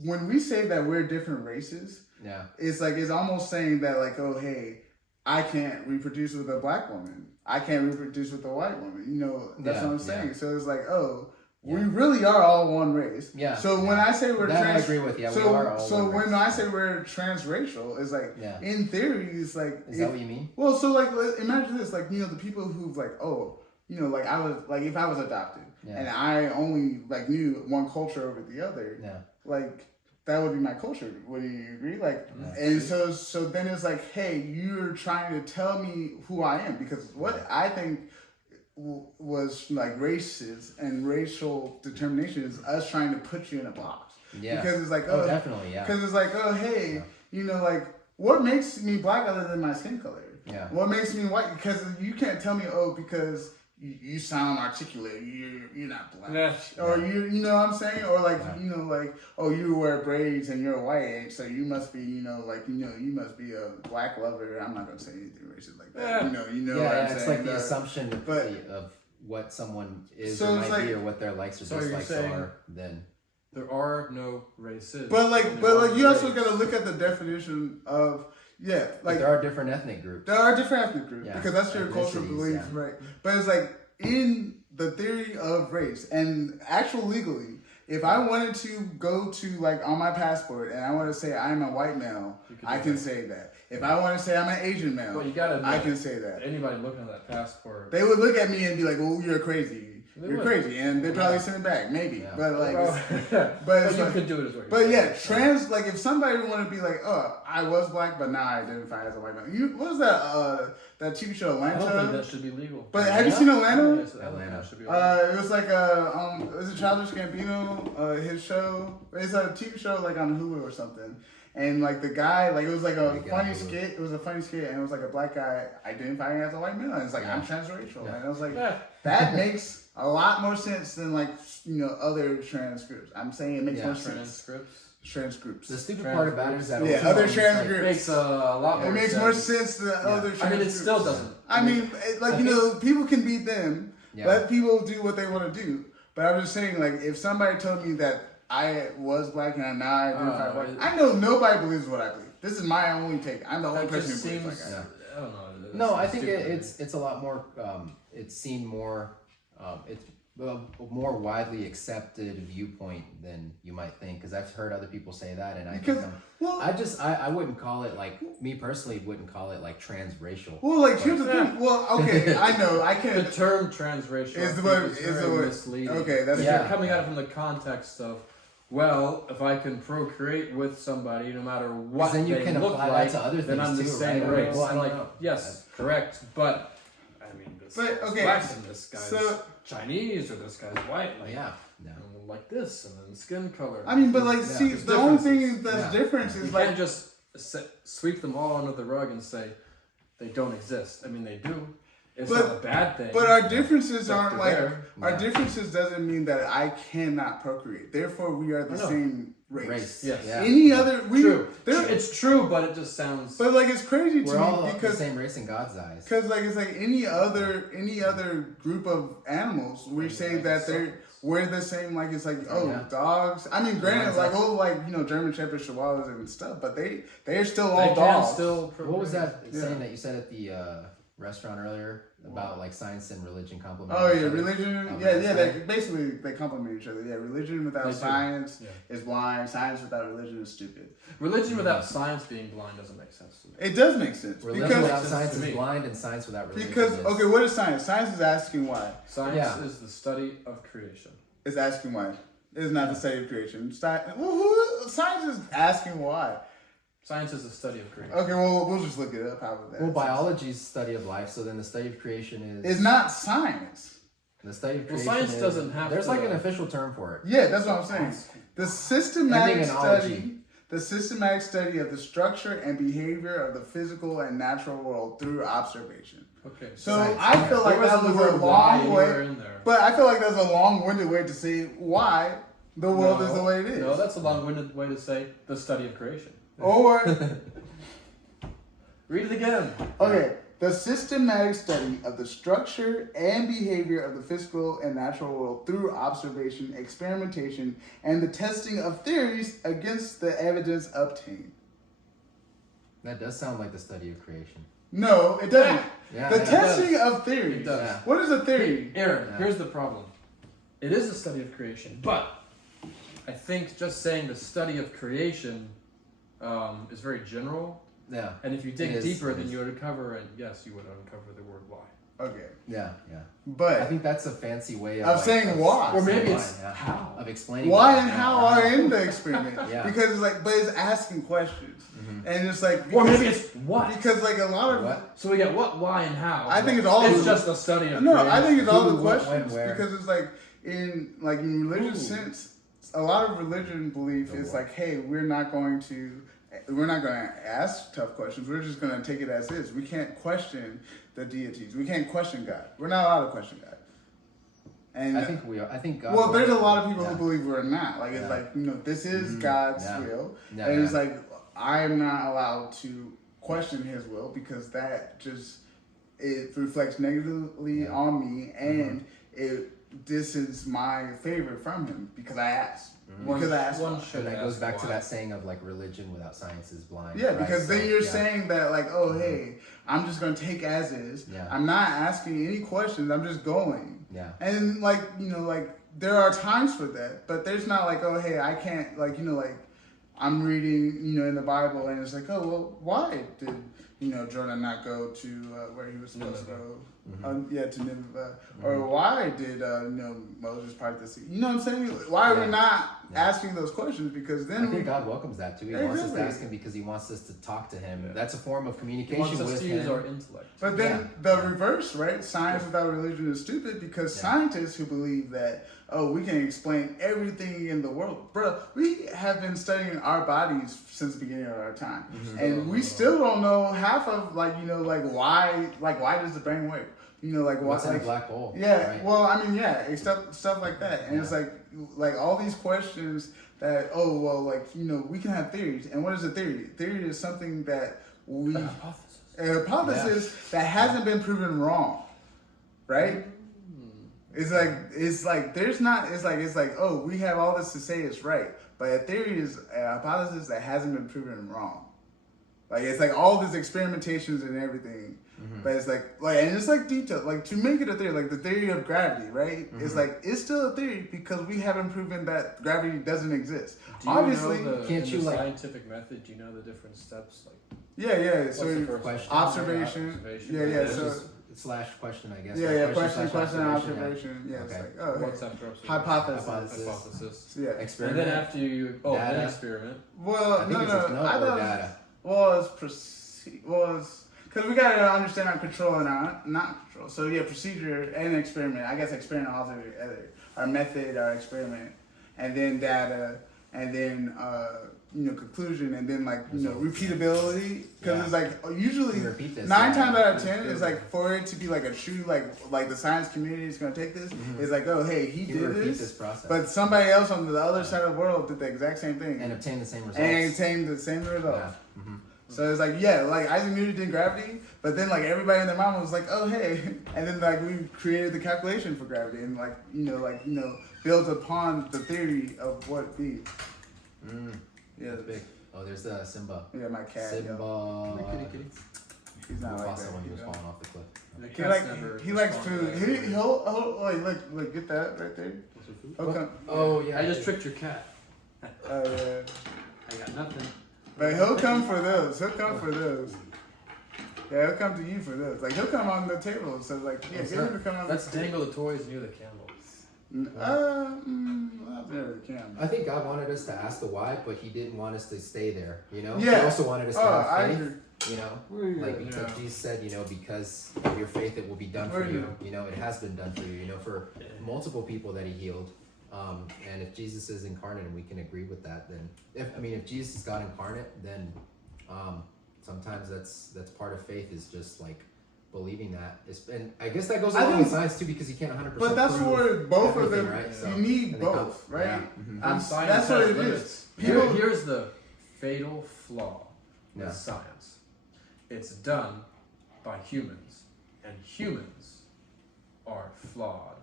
when we say that we're different races, Yeah. it's like it's almost saying that, like, oh, hey, I can't reproduce with a black woman. I can't reproduce with a white woman. You know, that's Yeah, what I'm saying. yeah. So it's like, oh, we really are all one race. Yeah, So when yeah. I say we're That I trans, agree with. Yeah, so we are all so one when race. I say we're transracial, it's like Yeah. in theory, it's like Is that what you mean? well, so like imagine this, like, you know, the people who've like, oh, you know, like I was like if I was adopted Yeah. and I only like knew one culture over the other, Yeah. like that would be my culture. Would you agree? Like, Yeah. and so then it's like, hey, you're trying to tell me who I am, because what I think was like races and racial determination is us trying to put you in a box. Yeah. Because it's like, Oh, oh, definitely. Yeah. because it's like, oh, hey, Yeah. you know, like, what makes me black other than my skin color? Yeah. What makes me white? Because you can't tell me, oh, because you sound articulate, you're not black. Yeah. Or you know what I'm saying? Or like, Yeah. you know, like, oh, you wear braids and you're white, so you must be, you know, like, you know, you must be a black lover. I'm not gonna say anything racist like that. Yeah. You know Yeah, what I'm it's saying? like the assumption of, but- of what someone is So or it's might be, like- or what their likes or So you're dislikes saying- are. Then There are no races. But Only like, one you also race. gotta look at the definition of but like there are different ethnic groups. there are different ethnic groups Yeah. because that's your cultural Ethnicities, belief, yeah. right? But it's like in the theory of race and actual legally, if I wanted to go to like on my passport and I want to say I'm a white male, You could I do can that. say that. If I want to say I'm an Asian male, But you gotta admit, I can say that. anybody looking at that passport. They would look at me and be like, "Well, you're crazy. They You're would. crazy," and they probably Yeah. send it back, maybe. Yeah. But like, Well, but but it's you like, could do it as well. but yeah, trans, like if somebody want to be like, oh, I was black, but now I identify as a white man. What was that TV show, I don't think Atlanta? that should be legal. But have you seen Atlanta? Yes, I don't think that should be legal. It was like was it Childish Gambino, his show? It's a TV show like on Hulu or something. And like the guy, like it was like a Like, funny Hulu. skit. It was a funny skit, and it was like a black guy identifying as a white male. And it's like I'm transracial, Yeah. and I was like, Yeah. that makes a lot more sense than like other trans groups. I'm saying it makes Yeah. more sense. Transcripts. Trans groups. The stupid Trans part about it is that Yeah, also, other it's trans like- groups. Makes a lot more It makes sense. more sense than other trans I mean, it groups. still doesn't. I mean, like, I you think- know, people can be them. Yeah. Let people do what they want to do. But I'm just saying, like, if somebody told me that I was black and now I identify white, I know nobody believes what I believe. This is my only take. I'm the only That person just who believes seems. like I am. Yeah. I don't know. No, I That's think stupid. it's a lot more. It's seen more. It's more widely accepted viewpoint than you might think, because I've heard other people say that, and I wouldn't call it, like, me personally wouldn't call it like transracial. Well, like, here's the thing. Well, okay, I know I The can't. term transracial Is the I think word- is is the very word- misleading. Okay, that's If Yeah. you're coming at it from the context of, well, if I can procreate with somebody, no matter what then you they can look apply that like, to other then things I'm the too, same right? race. Well, I And don't like, know. yes, correct, but I mean, this But, guy's okay, black and this guy's so- Chinese or this guy's white. Like, Yeah. and like this, and then skin color. I mean, but like, Yeah. see, There's the only thing differences. that's Yeah. different you is can't like, just sweep them all under the rug and say they don't exist. I mean, they do. It's But- not a bad thing. but our differences But aren't they're like there. our Yeah. differences doesn't mean that I cannot procreate. Therefore, we are the I know. same race. Race. Yes. Yeah. Any other we True. there, It's true, but it just sounds. but like it's crazy We're to all me the because same race in God's eyes. like it's like any other group of animals, we say that we're the same. Like it's like Yeah. dogs. I mean, granted, Yeah, like German Shepherds, Chihuahuas, and stuff, but they're still they all can dogs. still. What was that Yeah. saying that you said at the restaurant earlier about like science and religion complement? Oh yeah, religion. that's They complement each other. Yeah, religion without They do. science Yeah. is blind. Science without religion is stupid. Religion without science being blind doesn't make sense to me. It does make sense Religion because without sense science to is me. blind, and science without religion because is... okay, what is science? Science is asking why. Science Yeah. is the study of creation. It's asking why. It is not the study of creation. Science is asking why. Science is the study of creation. Okay, well we'll just look it up. How about that? Well, biology is study of life, so then the study of creation is... It's not science. The study of Well, creation science is- doesn't have There's to- like an official term for it. Yeah, that's what I'm saying. The systematic Ending in study. ology. The systematic study of the structure and behavior of the physical and natural world through observation. Okay. So Science, I yeah. feel like There that wasn't was the a word why long anywhere way, in there. but I feel like that's a long-winded way to say why the world is the way it is. No, that's a long-winded way to say the study of creation. Or Read it again. okay, the systematic study of the structure and behavior of the physical and natural world through observation, experimentation, and the testing of theories against the evidence obtained. That does sound like the study of creation. No, it doesn't. Yeah, The yeah, testing of theories. It does. Yeah. What is a theory? Aaron, Yeah. here's the problem. It is a study of creation, but I think just saying the study of creation is very general. Yeah. And if you It dig is, deeper, it then is. you would uncover, and yes, you would uncover the word why. Okay, Yeah, yeah. I but think that's a fancy way of... Of saying why. Or maybe saying it's why, yeah. how. Of explaining why why. and Yeah, how right. are in the experiment? Yeah. Because it's like, but it's asking questions, and it's like, Or because- maybe it's what. because like a lot of What? So we got what, why, and how. I think it's all It's of just a study of no, creation. I think it's all Who, the what, questions when, where. because it's like in religious Ooh. sense, a lot of religion belief The is what? like, hey, we're not going to ask tough questions. We're just going to take it as is. We can't question the deities. We can't question God. We're not allowed to question God. And I think we are. I think God... well, there's a lot of people Yeah. who believe we're not. Like it's Yeah. like this is Mhm. God's Yeah. will, Yeah, and it's yeah. like I'm not allowed to question His will because that just it reflects negatively Yeah. on me, and this is my favor from Him because I asked. Because I asked. One why. should And that ask goes back to why. that saying of like religion without science is blind. Yeah, right? because then So, you're yeah. saying that like, oh hey, I'm just gonna take as is. Yeah. I'm not asking any questions. I'm just going. Yeah. And like there are times for that, but there's not like, oh hey, I can't I'm reading in the Bible and it's like, oh well, why did Jordan not go to where he was supposed to go? To Nineveh. Or why did Moses part the sea? You know what I'm saying? Why are we Yeah. not Yeah. asking those questions? Because I then think God welcomes that too. He wants us to Exactly. ask Him because He wants us to talk to Him. Yeah. That's a form of He communication wants us with to use Him. our intellect. But then Yeah. the reverse, right? Science without religion is stupid because Yeah. scientists who believe that, oh, we can explain everything in the world. Bro, we have been studying our bodies since the beginning of our time. And we still don't know half of why does the brain work? Why What's in a black hole? yeah, right? well, I mean, yeah, stuff like that, and it's like all these questions that we can have theories, and what is a theory? Theory is something that we A hypothesis. a hypothesis that hasn't been proven wrong, right? It's like there's not. It's like oh, we have all this to say it's right, but a theory is a hypothesis that hasn't been proven wrong. Like it's like all these experimentations and everything. But it's like and it's like detailed, like to make it a theory, like the theory of gravity, right? It's like it's still a theory because we haven't proven that gravity doesn't exist. Do you Obviously, know can't in you, the like- scientific method? Do you know the different steps? Like, yeah. what's So the first question? observation, Observation. yeah. It's So just slash question, I guess. yeah. right? Question, slash observation. Yeah, it's Okay. like oh, What's hey, after observation? hypothesis. Hypothesis. Yeah. And Experiment. then after you, then Data. experiment. Well, I think no. it's I or thought data. was because we gotta understand our control and our not control. So yeah, procedure and experiment. I guess experiment all together. Our method, our experiment, and then data, and then conclusion, and then repeatability. Because Yeah. it's like usually You repeat this, 9 yeah. times out of 10 is like for it to be like a true like the science community is gonna take this. It's like oh hey he You did repeat this, this process but somebody else on the other side of the world did the exact same thing and obtain the same results. and obtained the same result. Yeah. Mhm. So it's like, like Isaac Newton did gravity, but then like everybody and their mama was like, oh hey, and then like we created the calculation for gravity and built upon the theory of what be. Yeah, That's big. Oh, there's Simba. yeah, my cat. Simba. Yo. He's not like Mufasa that. when he you was know. falling off the cliff. The He cat's never he likes responded food. to that. Look, get that right there. What's your food? Okay. Oh yeah. I just tricked your cat. Oh yeah. I got nothing. But he'll come for those. He'll come for those. Yeah, he'll come to you for those. Like he'll come on the table. So like, yeah, get him to come on. Let's dangle the toys near the candle. Not there the camera. I think God wanted us to ask the why, but He didn't want us to stay there. You know. Yeah. He also wanted us to Oh, have I faith. agree. You know, Yeah. like because Yeah. Jesus said, because of your faith, it will be done for Right. you. You know, it has been done for you. You know, for multiple people that He healed. And if Jesus is incarnate, and we can agree with that, then if Jesus is God incarnate, then sometimes that's part of faith is just like believing that. And I guess that goes I along think- with science too, because you can't 100%. But that's prove where both of everything, them, right? So, you need and they come- both, right? Yeah. Mhm. I'm- Science that's what has it limits. is. People, Here's the fatal flaw with Yeah. science. It's done by humans, and humans are flawed,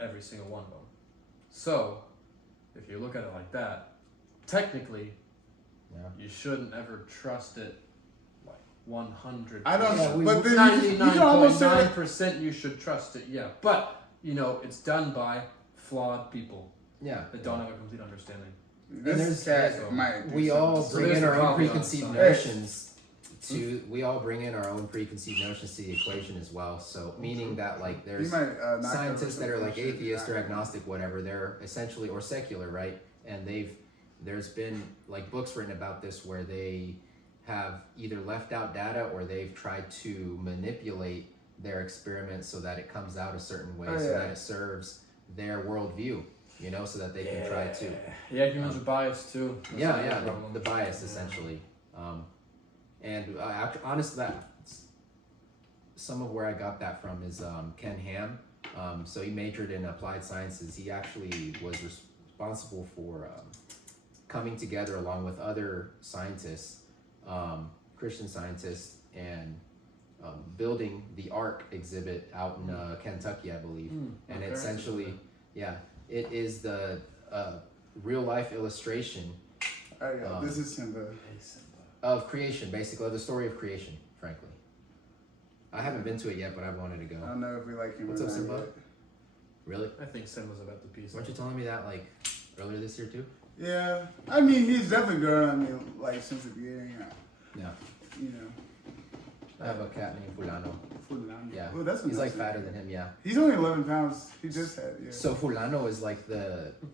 every single one of them. So, if you look at it like that, technically, Yeah. you shouldn't ever trust it like 100%. I don't. Yeah, but then you can almost say like, 99.9% you should trust it, yeah. But, it's done by flawed people Yeah. that don't have a complete understanding. this there's- cat might. Do We all something. So bring there's in the our own problem on preconceived science. notions we all bring in our own preconceived notions to the equation as well. So meaning that like You there's might, knock scientists over that are some like bullshit. atheist or agnostic, whatever, they're essentially or secular, right? And there's been like books written about this where they have either left out data or they've tried to manipulate their experiments so that it comes out a certain way, so that it serves their worldview, so that they can try to. Yeah, humans are biased too. That's another problem. The bias essentially. Honestly, some of where I got that from is Ken Ham. So he majored in applied sciences. He actually was responsible for coming together along with other scientists, Christian scientists, and building the Ark exhibit out in Kentucky, I believe. And okay. essentially, it is the real life illustration Oh yeah, this is Simba. of creation, basically, of the story of creation, frankly. I haven't been to it yet, but I've wanted to go. I don't know if we like him. What's or up, not Simba? yet. Really? I think Simba's about the piece. Weren't you telling me that like earlier this year too? Yeah, I mean he's definitely growing on me like since the beginning. Yeah. You know. I have a cat named Fulano. Fulano. Yeah. Oh, that's a He's nice like fatter name. than him, yeah. He's only 11 pounds. He just had. Yeah. So Fulano is like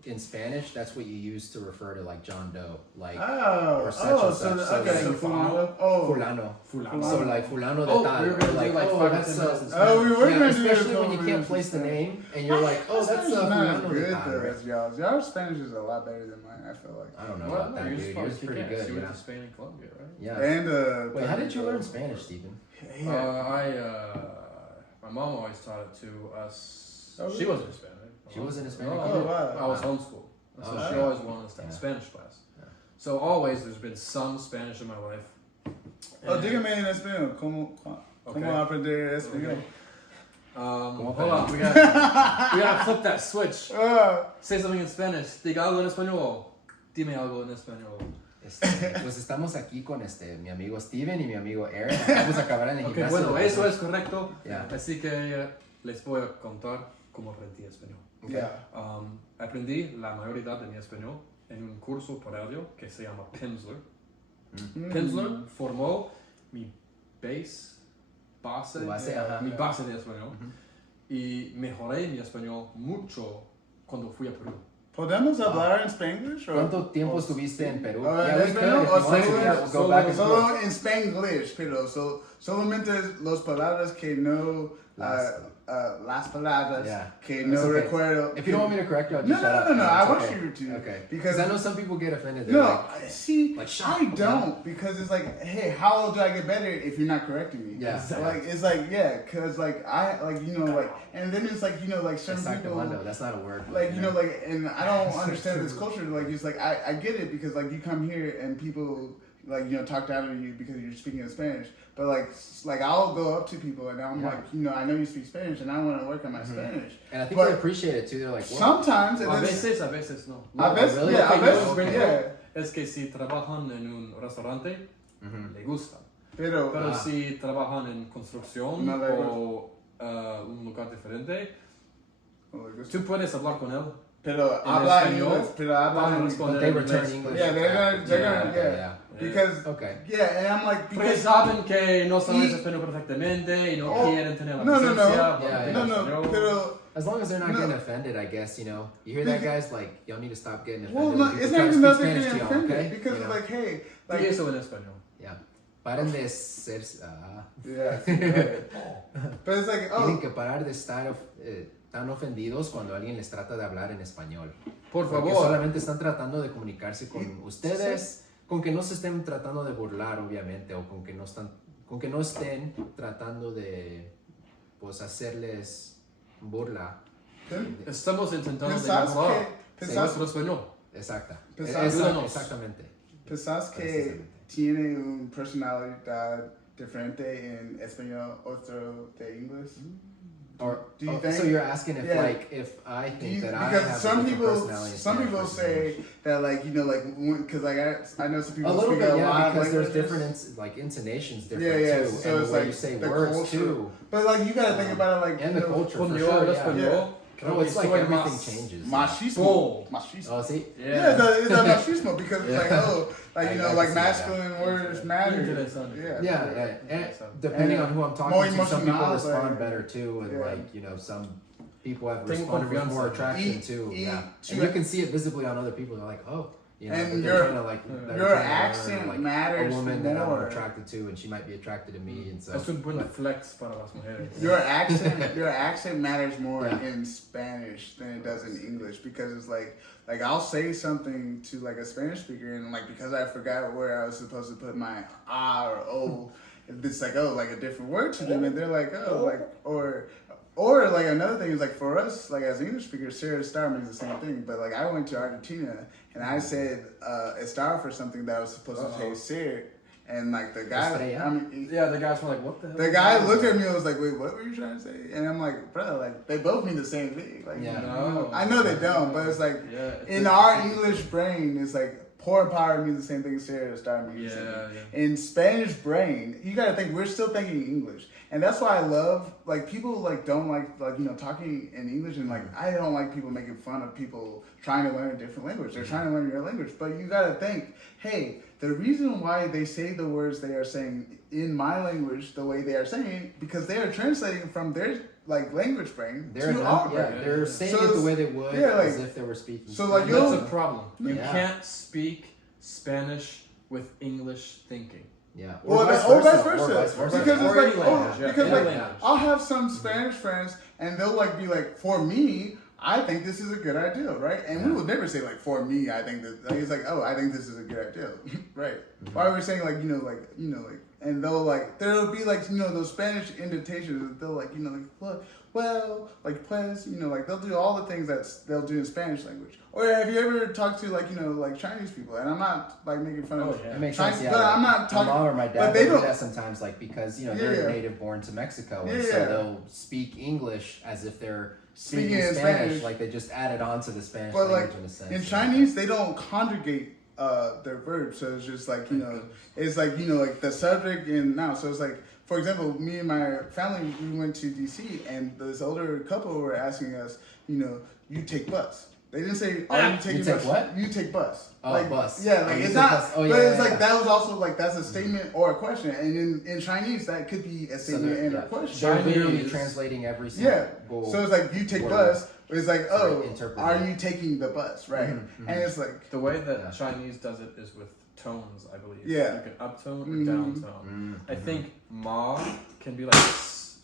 in Spanish, that's what you use to refer to like John Doe. Like or such and so such, so okay, like so Fulano. Oh, Fulano. Fulano. So like Fulano de Oh, tal. we were gonna or do like oh, 5 to that's 10 minutes in oh, we were yeah, gonna do especially it when you can't place the name and you're like, oh, that's Spanish is not Fulano good de tal. though Right? as y'all's. Y'all's Spanish is a lot better than mine. I feel like. I don't know Well, about that, you're dude. supposed Yours to pretty guess. good, You went yeah. to Spain and Colombia, right? Yeah. And Wait, how did you learn Spanish, Stephen? My mom always taught it to us. Oh, She really? wasn't Hispanic. She wasn't Hispanic? No, Oh, wow. I was homeschooled. So Oh, she okay. always wanted us to have Yeah. Spanish class. Yeah. So always there's been some Spanish in my life. Oh, And- dígame en español. ¿Cómo Okay. aprender español? Okay. ¿Cómo Hold on, we aprendí? gotta flip that switch. Ah, Say something in Spanish. Diga algo en español. Dime algo en español. Pues estamos aquí con mi amigo Steven y mi amigo Aaron. Vamos a acabar en el Ok, gimnasio. bueno, de los eso dos. es correcto. Yeah. Así que les voy a contar cómo aprendí español. Yeah. Aprendí la mayoría de mi español en un curso por audio que se llama Pimsleur. Pimsleur formó mi base Ajá. de español y mejoré mi español mucho cuando fui a Perú. ¿Podemos hablar en Spanglish? ¿Cuánto tiempo estuviste en Perú? ¿En Yeah, we español could, o if you want to, solo- yeah, we'll go back and forth. Solo en Spanglish, pero solamente las palabras que no... las palabras Yeah. que It's no okay. recuerdo. If you don't want me to correct you, I'll No, just shut up. no. I It's want okay. you to. Okay. Because I know some people get offended. They're no, like, see, like, shut I up, don't because it's like, hey, how old do I get better if you're not correcting me? Yeah. Like it's like cause like I like and then it's like like certain people. Exactamundo. That's not a word. Like and I don't understand this culture. Like it's like I get it because like you come here and people like talk down to you because you're speaking in Spanish. But like I'll go up to people and I'm like I know you speak Spanish and I want to work on my Spanish. And I think But they appreciate it too. They're like, well, sometimes A veces no. a veces really? yeah, a Lo que veces yo aprendí yeah. es que si trabajan en un restaurante, le gusta. Pero Pero si trabajan en construcción No le o un lugar diferente, tú puedes hablar con él. pero en habla español, inglés, pero habla van a inglés. responder but they en return inglés. English. Yeah, they're gonna yeah. because Okay. yeah, and I'm like Porque because saben que no sabes Y- español perfectamente y no Oh, quieren tener la no, presencia. Yeah, para yeah. no, español. pero As long as they're not No. getting offended, I guess, you hear that, guys, like, y'all need to stop getting offended. well, when no, people it's try not to even speak that they're Spanish getting to y'all, offended okay? because You know? like hey, Y like eso en español. Yeah. Paren de ser, yeah, right. But it's like tienen oh que parar de estar tan ofendidos cuando alguien les trata de hablar en español. Por Porque favor. solamente están tratando de comunicarse con ustedes, con que no se estén tratando de burlar, obviamente, o con que no estén tratando de, pues, hacerles burla. Estamos intentando de pensás mejorar que nuestro español. Exacta. Pensás- Exactamente. pensás que Precisamente. tiene una personalidad diferente en español otro de inglés. Or, Do you oh, think- so you're asking if, yeah. like, if I think that I because have some a different people personality in some Spanish people versus say English. that like because like I know some A people little speak bit, a yeah, lot because of there's languages. different like intonations different Yeah, too, so and it's the way like you say the words culture. too, But like you gotta think about it like and you the know, culture for Cuando yo sure. hablo Yeah. español, creo No, que it's like soy everything más changes. machismo. Bull. Machismo. Oh, see, Yeah, it's a machismo because it's like Yeah. like I like can see that. masculine words matter. Interesante. Yeah. yeah. And depending on who I'm talking More to, some people emotional, respond like, better too, and yeah. like some people have Tengo responded with more confianza. attraction Y- too. y- Yeah, to- and you can see it visibly on other people. They're like, oh. And but your- they're trying to like they're your trying to learn, accent like, matters a woman that I'm more. attracted to, and she might be attracted to me, and so Es un buen flex para las mujeres. Your accent matters more Yeah. in Spanish than it does in English because it's like I'll say something to like a Spanish speaker and like because I forgot where I was supposed to put my or o, it's like like a different word to them and they're like like or like another thing is like for us like as English speakers, Sarah Star means the same thing. But like I went to Argentina and I said Star for something that I was supposed to say Sarah, and like the guy, Estrella? I mean. Yeah, the guys were like, what the hell? The guy looked at me and was like, wait, what were you trying to say? And I'm like, bro, like, they both mean the same thing. Like, Yeah. No. I know they don't, but it's like, Yeah, it's in our English brain, it's like, poor power means the same thing as Sarah Star means the same thing. Yeah. In Spanish brain, you gotta think, we're still thinking English. And that's why I love, like, people, like, don't like, talking in English. And, like, I don't like people making fun of people trying to learn a different language. They're trying to learn your language. But you gotta think, hey, the reason why they say the words they are saying in my language the way they are saying, because they are translating from their like language brain They're to not, our yeah, brain. they're saying So it the it's- way they would yeah, like- as if they were speaking. so, like, Spanish. That's a problem. You Yeah. can't speak Spanish with English thinking. Yeah. Or vice Or versa. vice versa. Because Or it's any like, language, yeah. because Any like, language. I'll have some Spanish friends and they'll like be like, for me, I think this is a good idea, right? And we Yeah. would never say like, for me, I think that. Like, it's like, oh, I think this is a good idea, right? Why are we saying like, and they'll like, there'll be like, those Spanish indentations. They'll like, like, look, well, like, pues, like they'll do all the things they'll do in Spanish language. Or have you ever talked to like, like Chinese people? And I'm not like making fun of. Oh, yeah. It makes Chinese, sense, yeah. but like, I'm not talking. My mom or my but dad they they do don't- that sometimes, like because they're Yeah. native born to Mexico, and Yeah. so they'll speak English as if they're speaking Speaking in Spanish, Spanish. like they just added on to the Spanish But language like in a sense. in Chinese, they don't conjugate their verbs. So it's just like, it's like, like the subject and noun. So it's like, for example, me and my family, we went to DC, and this older couple were asking us, you take bus. They didn't say, "Oh, you take You bus." take what? You take bus. Oh, like, bus. Yeah, Oh, like you it's take not. bus. Oh, but yeah, it's yeah, like yeah. that was also like that's a statement or a question, and in Chinese that could be a statement and a question. They're literally Chinese. translating every single. Yeah. So it's like you take word. bus. It's like, oh, interpret are it. you taking the bus, right? Mhm, And it's like, The way that Chinese does it is with tones, I believe. Yeah. Like an uptone or Mhm. downtone. I think ma can be like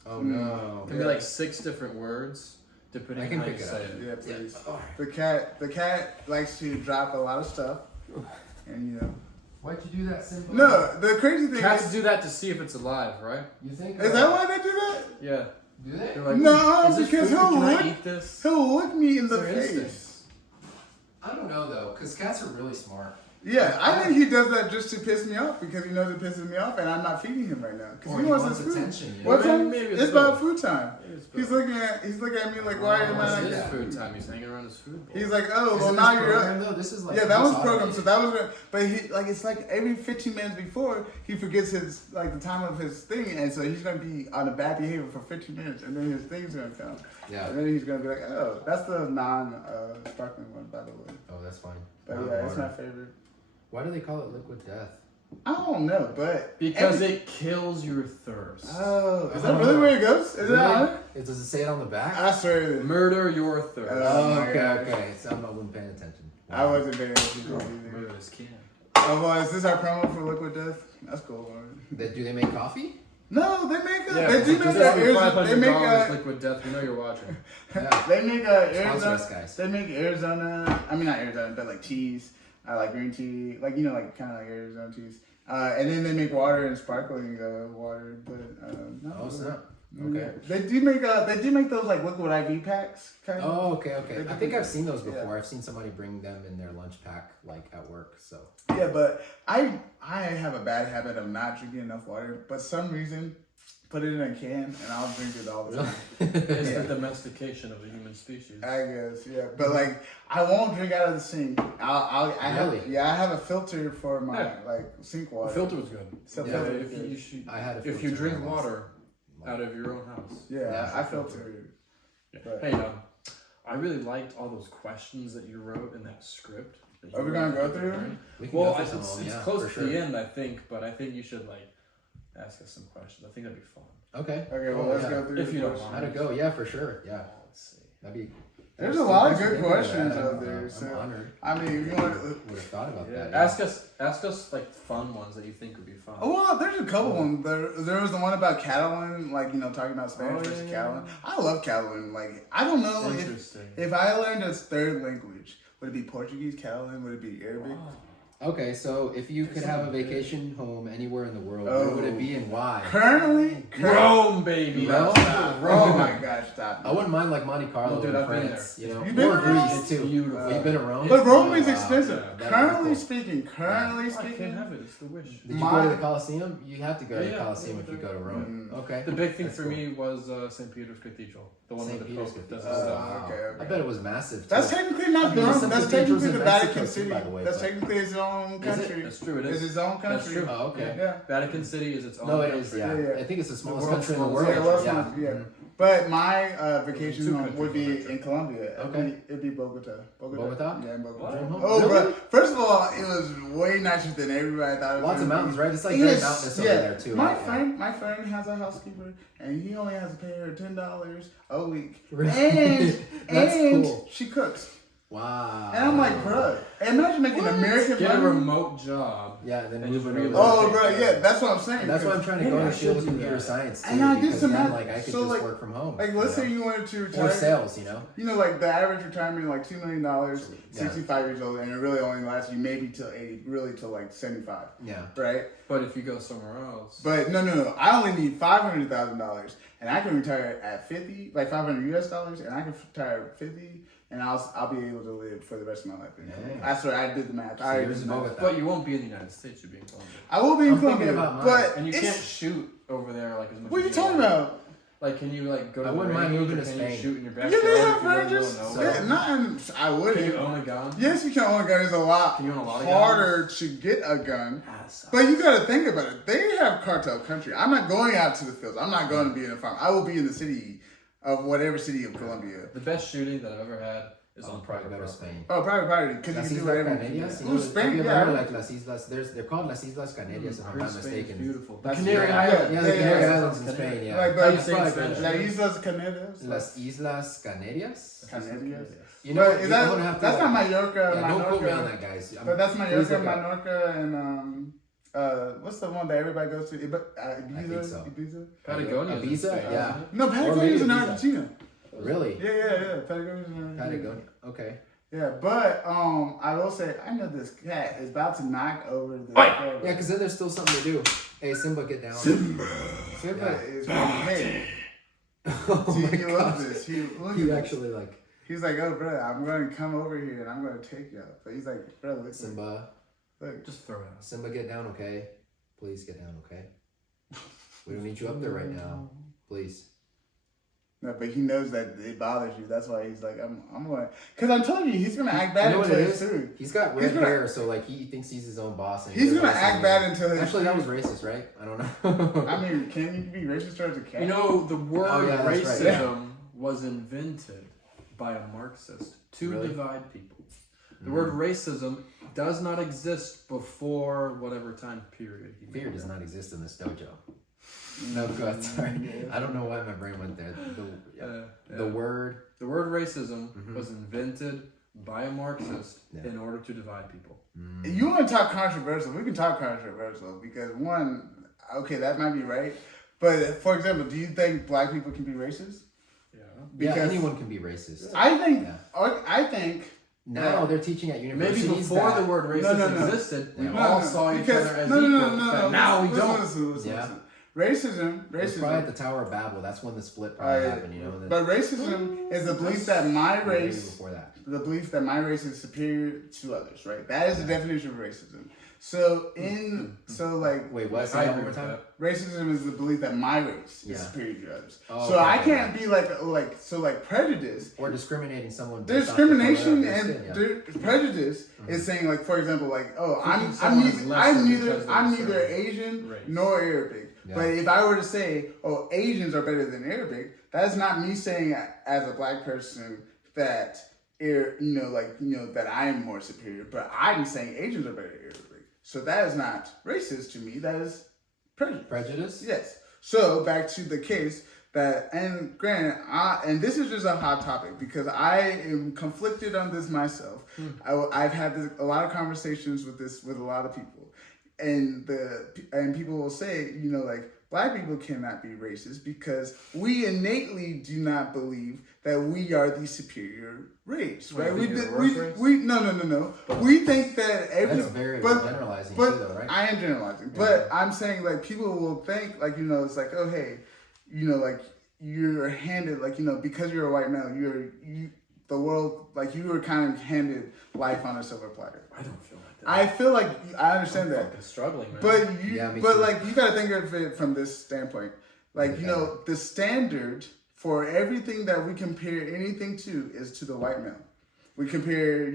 Oh no. can be like 6 different words depending I on can how you pick it say up. it. yeah, please. Oh. The cat likes to drop a lot of stuff, and Why'd you do that, Simba? No, the crazy thing Cats is, do that to see if it's alive, right? You think? is that why they do that? Yeah. Do they? They're like, No, "Is this because food? he'll Can I look- eat this?" He'll look me in the It's their face. instincts. I don't know though, because cats are really smart. Yeah, I think he does that just to piss me off because he knows it pisses me off, and I'm not feeding him right now because Or he he wants wants his food. attention, you know? What time? Maybe It's it's about both. food time. Maybe it's He's both. looking at me like, why am I It's not? his Yeah. food time. He's hanging around his food bowl. He's like, oh, Isn't well this now you're up. programmed, though? This is like Yeah, that was this programmed. So automated. that was, but he like it's like every 15 minutes before he forgets his like the time of his thing, and so he's gonna be on a bad behavior for 15 minutes, and then his thing's gonna come, Yeah. and then he's gonna be like, oh, that's the non-sparkling one, by the way. Oh, that's fine. But Not yeah, it's water. my favorite. Why do they call it liquid death? I don't know, but Because it kills your thirst. Oh, is that really where it goes? Is that on it? Does it say it on the back? I swear it is. Murder your thirst. Oh, Oh, my okay, gosh. okay. So I wasn't paying attention. I wasn't paying attention to it either. Murder this can. Oh, well, is this our promo for Liquid Death? That's cool. Do they make coffee? No, they make Yeah, they do make that Arizona. They make liquid death. We know you're watching. Yeah. they make Sponsor Arizona. us, guys. They make Arizona. I mean not Arizona, but like teas. I like green tea, like like kind of like Arizona teas. And then they make water and sparkling water, but no. Oh, snap. Yeah. Okay. They do make those like liquid IV packs kind of. Oh, okay, okay. I think I've seen those Yeah. before. I've seen somebody bring them in their lunch pack, like at work. So Yeah, but I have a bad habit of not drinking enough water, but some reason put it in a can and I'll drink it all the time. It's Yeah. the domestication of the human species. I guess, yeah. But like I won't drink out of the sink. I Really? have a filter for my Yeah. like sink The water. filter was good. So Yeah, filter If is good. you should, I had a if you filter drink once. water out of your own house. Yeah, I filter. But- Hey, I really liked all those questions that you wrote in that script. That you Are we wrote gonna go at the through very- them? we can Well, go it's, through some of them, it's yeah, close for to the sure. end, I think, but I think you should ask us some questions. I think that'd be fun. Okay. Okay, well Oh, let's yeah. go through If the you don't questions. How'd it go? Yeah, for sure. Yeah, Let's see. that'd be. There's a lot of thanks for good thinking of questions that. out there, I'm so- honored. I mean, if you want Would have thought about Yeah. that. Ask us like fun ones that you think would be fun. Oh, well, there's a couple ones. There was the one about Catalan, like, talking about Spanish versus yeah. Catalan. I love Catalan. Like, I don't know Interesting. if I learned a third language, would it be Portuguese, Catalan, would it be Arabic? Okay, so if you could have a vacation home anywhere in the world, Oh. where would it be and why? Currently? Rome, baby. Rome? Stop. Oh my gosh, stop. I wouldn't mind like Monte Carlo Oh, dude, in I've been France, there. you know, You've been or to Rome? Greece too. Beautiful. You've been to Rome? But Rome is Wow. expensive. Yeah, that'd be Currently cool. speaking, I can't speaking. have it. It's the wish. Did you My- go to the Colosseum? You have to go to the Yeah, Colosseum yeah, if you yeah. go to Rome. Okay. The big thing That's for cool. me was St. Peter's Cathedral, the one St. with the Peter's Pope does Cathedral. his Oh, stuff. okay, okay. I bet it was massive. That's too. technically not I mean, Rome. some That's cathedrals technically in the Mexico Vatican too, City. by the way, That's but- technically its own Is it? country. That's true. It It's is. its own That's country. true. Oh, okay. Yeah. Vatican City is its own No, it country. is. Yeah. Yeah, yeah. I think it's the smallest world's country in the smallest world. Yeah, well, Yeah. yeah. Mhm. But my vacation Two home would be countries. in Colombia. Okay. It'd be Bogota. Bogota? Yeah, in Bogota. What? Dream home? Oh, Really? bro. First of all, it was way nicer than everybody thought it was. Lots of gonna be. mountains, right? It's like It very is, mountainous yeah. over there too. My right? my friend has a housekeeper, and he only has to pay her $10 a week, Really? and That's and cool. she cooks. Wow. And I'm like, bro, imagine making American Get a money. remote job. Yeah, and then And move you it really- over. Oh, bro, yeah, that's what I'm saying. And that's why I'm trying to go Maybe in I the field should of do computer that. science too, And I did because some then math. like I could So, just like- work from home. Like, let's you say know? you wanted to retire. Or sales, you know. Like the average retirement, like $2 million, Yeah. 65 years old, and it really only lasts you maybe till 80, really till like 75, Yeah. right? But if you go somewhere else, But no, I only need $500,000, and I can retire at 50, like $500 US, and I can retire at 50, and I'll be able to live for the rest of my life. Dang. I swear, I did the math. So I already yours did is the math. Bogota. but you won't be in the United States. You'll be in Colombia, I will be in I'm thinking Colombia, about mine. but and you it's- can't shoot over there like as much. What are you as talking want. about? Like, can you like go to I the wouldn't mind range, moving or to can you Spain. shoot in your Yeah, backyard? they have if you live in ranges. Illinois? So- Yeah, I Can wouldn't. you own a gun? Yes, you can own a gun. It's a lot Can you own a lot of harder to get a gun. Yes. But you got to think about it. They have cartel country. I'm not going out to the fields. I'm not going to be in a farm. I will be in the city of whatever city of Colombia. The best shooting that I've ever had is on probably private go to property. Spain. Oh, private property, because you Las can do Islas whatever. Canarias. Ooh, Spain, Have you ever yeah. heard of like Las Islas? They're called Las Islas Canarias, if I'm not Spain is mistaken. beautiful. That's Canary right. Islands. Yeah, the Yeah, Canary yeah, Islands in Canary. Spain. Yeah. Like How you the say it in Spanish? La Islas Canarias. Las Islas Canarias. Canarias. You know, But is I'm that, gonna have to, that's like, not Mallorca, yeah, don't quote me on Minorca. that, guys. But that's Please Mallorca, look up. Minorca, and what's the one that everybody goes to? think Ibiza? so. Ibiza? Patagonia. is in Ibiza, Spain, yeah. isn't it? No, Patagonia's in maybe Ibiza. Argentina. Really? Yeah. Patagonia's in Argentina. Patagonia. Okay. Yeah, but I will say I know this cat is about to knock over the. Yeah, because then there's still something to do. Hey, Simba, get down. Simba Yeah. is hey. Oh See, my he loves gosh. this. He look He at this. actually like He's like, oh, bro, I'm going to come over here and I'm going to take you out. But he's like, bro, look. Simba. Look. Just throw it out. Simba, get down, okay? Please get down, okay? We don't need you up there right now. Please. No, but he knows that it bothers you. That's why he's like, I'm going. Because I'm telling you, he's going to act bad You know what until it his is? food. He's got He's red gonna- hair, so like he thinks he's his own boss. And he He's doesn't going to listen act to bad anyone. until his Actually, that food. was racist, right? I don't know. I mean, can you be racist towards a cat? You know, the word Oh, yeah, that's right, racism was invented by a Marxist to Really? divide people. The word racism does not exist before whatever time period. he Fear made does it. not exist in this dojo. No, go ahead. Sorry. I don't know why my brain went there. The word. The word racism Mhm. was invented by a Marxist Yeah. in order to divide people. If you want to talk controversial, we can talk controversial because one, okay, that might be right. But for example, do you think black people can be racist? Yeah. Yeah, Because anyone can be racist. I think, Yeah. I think. Now they're teaching at Maybe universities before that, the word racist No. existed, we Yeah. all saw each because- other as no, equal. no, no, but no. now we Listen, don't. listen. Yeah. Racism. it was probably at the Tower of Babel. That's when the split probably happened. You know. And then, But racism is the belief that my maybe race, before that. the belief that my race is superior to others, right? That is the definition of racism. So like Wait, what? I Say that agree one more with time. that. racism is the belief that my race Yeah. is superior to others. Oh, so okay, I okay. can't be like prejudice. Or discriminating someone. There's based off the color of discrimination their and skin, yeah. prejudice is saying like, for example, like, oh, Thinking someone is lesser because they're I'm a neither certain Asian race. nor Arabic. Yeah. But if I were to say, oh, Asians are better than Arabic, that's not me saying as a black person that that I am more superior. But I'm saying Asians are better than Arabic. So that is not racist to me. That is prejudice. Prejudice. Yes. So back to the case that, and granted, and this is just a hot topic because I am conflicted on this myself. I've had a lot of conversations with a lot of people, and people will say, like, black people cannot be racist because we innately do not believe that we are the superior race, right? you think you're the worst race? No. We think that That's very generalizing too, though, right? I am generalizing, Yeah. but I'm saying like people will think like it's like, oh hey, like you're handed like because you're a white male, the world like you were kind of handed life on a silver platter. I don't feel like that. I feel like I understand I'm that, fucking struggling, man. but me but too. like you gotta think of it from this standpoint, like the standard for everything that we compare anything to is to the white male. We compare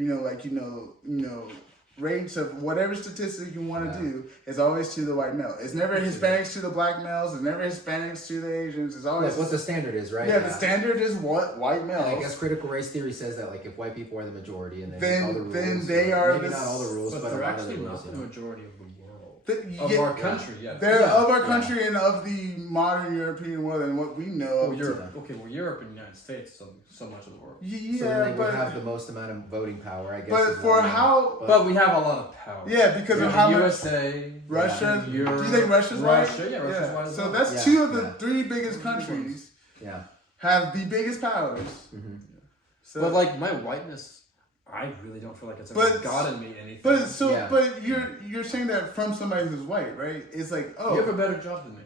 rates of whatever statistic you want to do is always to the white male. It's never Hispanics to the black males. It's never Hispanics to the Asians. It's always Like what the standard is, right? the standard is what white males. And I guess critical race theory says that like if white people are the majority and they make all the rules, then they are maybe the not all the rules, but but they're a lot of the actually rules. not the majority of the world. of Of our country, yeah. They're Yeah. of our country and of the modern European world and what we know. Well, of Europe. Okay, well, Europe and the United States, so much of the world. Yeah, So then they but would have the most amount of voting power, I guess. but is for what I mean. how But we have a lot of power. yeah because We of have how much USA, Russia. and Do Europe, you think Russia's white? Russia, yeah, Russia's white as So well. that's Yeah, two of the yeah. three biggest countries Yeah. have the biggest powers. Mhm. So, But like my whiteness, I really don't feel like it's But- ever gotten me anything. but Yeah. you're saying that from somebody who's white, right? It's like you have a oh, better job than me.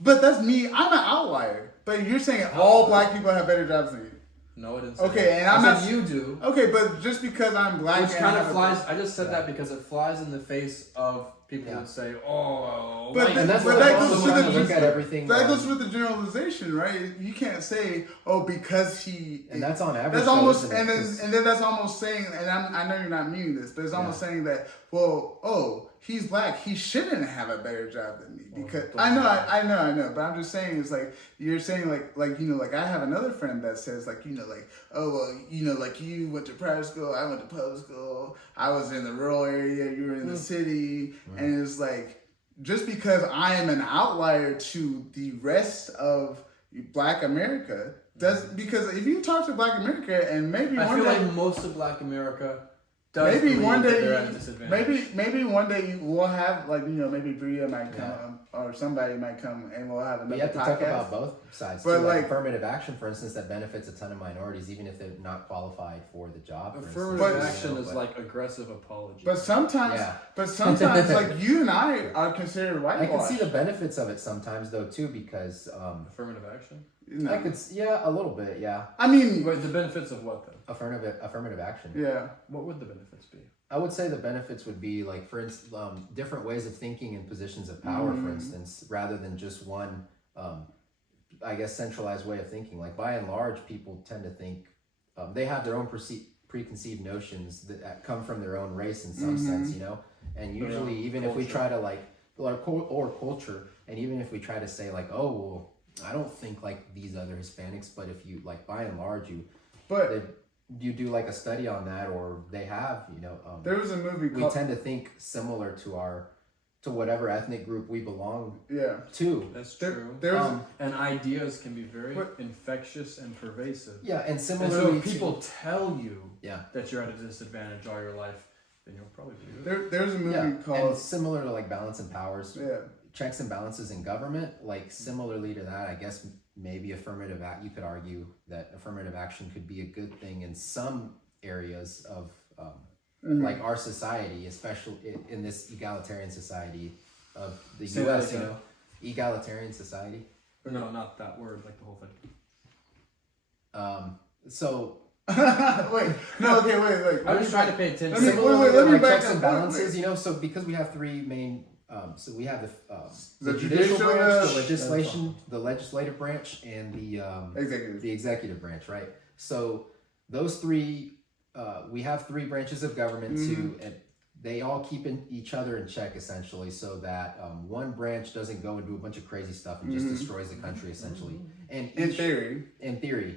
but that's me. I'm an outlier. But you're saying all black people have better jobs than you. No, I didn't say Okay, that. and I'm I not- said you do. Okay, but just because I'm black, Which and kind I of have a- flies. I just said that because it flies in the face of people Yeah. would say, "Oh, But white then- And that's but what that I goes also to trying the to look at gen- everything. That goes with the generalization, right? You can't say, oh, because he. And that's on average. That's though, almost, isn't it? and then 'Cause- and then that's almost saying, and I know you're not meaning this, but it's almost saying that, well, oh, he's black, he shouldn't have a better job than me because I know, but I'm just saying it's like you're saying like like I have another friend that says like like oh well like you went to private school, I went to public school, I was in the rural area, you were in the city, and it's like just because I am an outlier to the rest of Black America. Because if you talk to Black America and maybe I one feel day, like most of Black America does maybe believe one that day, they're at a disadvantage. maybe one day we'll have like maybe Bria might come or somebody might come and we'll have another We have to podcast. talk about both sides. But too. like affirmative action, for instance, that benefits a ton of minorities, even if they're not qualified for the job. for Affirmative instance, action is but- like aggressive apology. But sometimes, Yeah. like you and I are considered I can whitewashed. see the benefits of it sometimes, though, too, because affirmative action. No. a little bit, yeah. I mean, But the benefits of what then? Affirmative action. yeah. What would the benefits be? I would say the benefits would be like, for instance, different ways of thinking in positions of power, for instance, rather than just one, I guess, centralized way of thinking. Like by and large, people tend to think they have their own preconceived notions that come from their own race in some sense, And usually, even if we try to or culture, and even if we try to say like, oh, well, I don't think like these other Hispanics, but if you like by and large, you do like a study on that, or they have, There was a movie we called tend to think similar to whatever ethnic group we belong to. That's There- true. there was And ideas can be very What- infectious and pervasive. Yeah, and And similarly, so if people tell you Yeah. that you're at a disadvantage all your life, then you'll probably believe it. there's a movie and called similar to like balance and powers, yeah. checks and balances in government, like similarly to that, I guess maybe affirmative act. You could argue that affirmative action could be a good thing in some areas of like our society, especially in this egalitarian society of the Say U.S. that again. Egalitarian society. Or no, not that word, like the whole thing. So wait, no, okay, wait. I was just trying to pay attention. Let me- similarly let me to like back checks up. and Wait, balances, so because we have three main, so we have the The judicial judicial branch, branch, the legislative branch, and Executive. the executive branch, right? So those three, we have three branches of government too, and they all keep each other in check essentially, so that one branch doesn't go and do a bunch of crazy stuff and just destroys the country essentially. And In each- theory.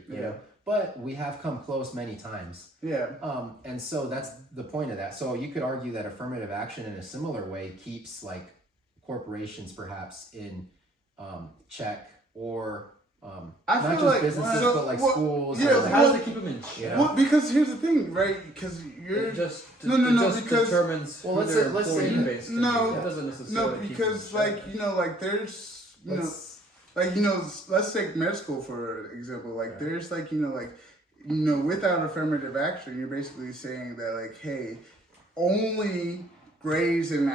you know, but we have come close many times. Yeah. And so that's the point of that. So you could argue that affirmative action in a similar way keeps like corporations perhaps in check, or I not feel just like businesses, so- but like well, schools. yeah, or, So like, how well- does it keep them in check? Yeah. Well, because here's the thing, right? Because you're It just No, because- determines Well, who let's their say- let's say- employee base can no, be. It doesn't necessarily no, keep because them in like check. like there's let's take med school for example. Like there's without affirmative action, you're basically saying that like, hey, only grades and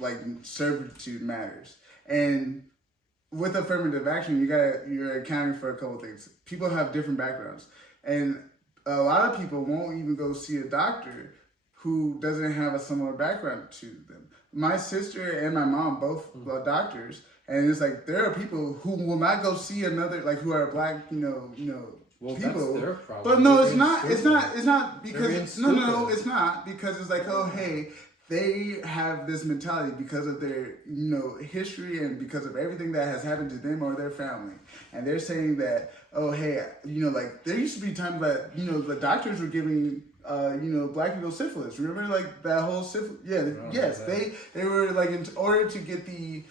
like servitude matters. And with affirmative action, you're accounting for a couple things. People have different backgrounds, and a lot of people won't even go see a doctor who doesn't have a similar background to them. My sister and my mom both are doctors, and it's like there are people who will not go see another, like, who are black, Well, people. that's their problem. But no, They're it's being not. stupid. It's not being because no, stupid. it's not because it's like, oh, hey, they have this mentality because of their history and because of everything that has happened to them or their family, and they're saying that, oh, hey, like there used to be times that the doctors were giving black people syphilis. Remember, like that whole syphilis? Yeah, yes, that. they were like in order to get the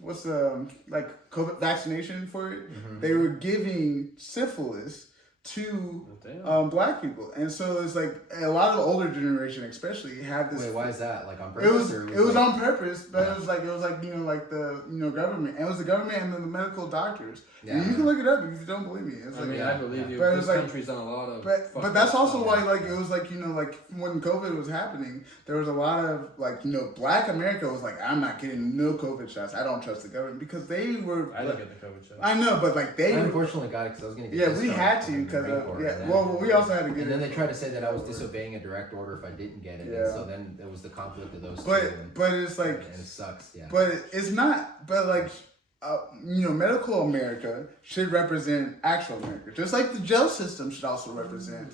what's the like COVID vaccination for it, they were giving syphilis to Damn. black people, and so it's like a lot of the older generation, especially, have this. wait, why is that? Like on It purpose? was or it was like, on purpose, but it was like the government. And it was the government and then the medical doctors. And you can look it up if you don't believe me. It's I like, mean, I believe you. But This it's like- country's done a lot of. but fucked that's up also stuff. why it was like like when COVID was happening, there was a lot of Black America was like, I'm not getting no COVID shots. I don't trust the government because they were. I didn't get the COVID shot. I know, but like I they. unfortunately got it because I was gonna get. Yeah, we discharged had to from the because Marine Corps. yeah. And then, Well, we also had to get and then it they tried to say that I was disobeying a direct order if I didn't get it. Yeah. And so then there was the conflict of those two. But it's like, And it sucks. Yeah. but it's not. But like, medical America should represent actual America, just like the jail system should also represent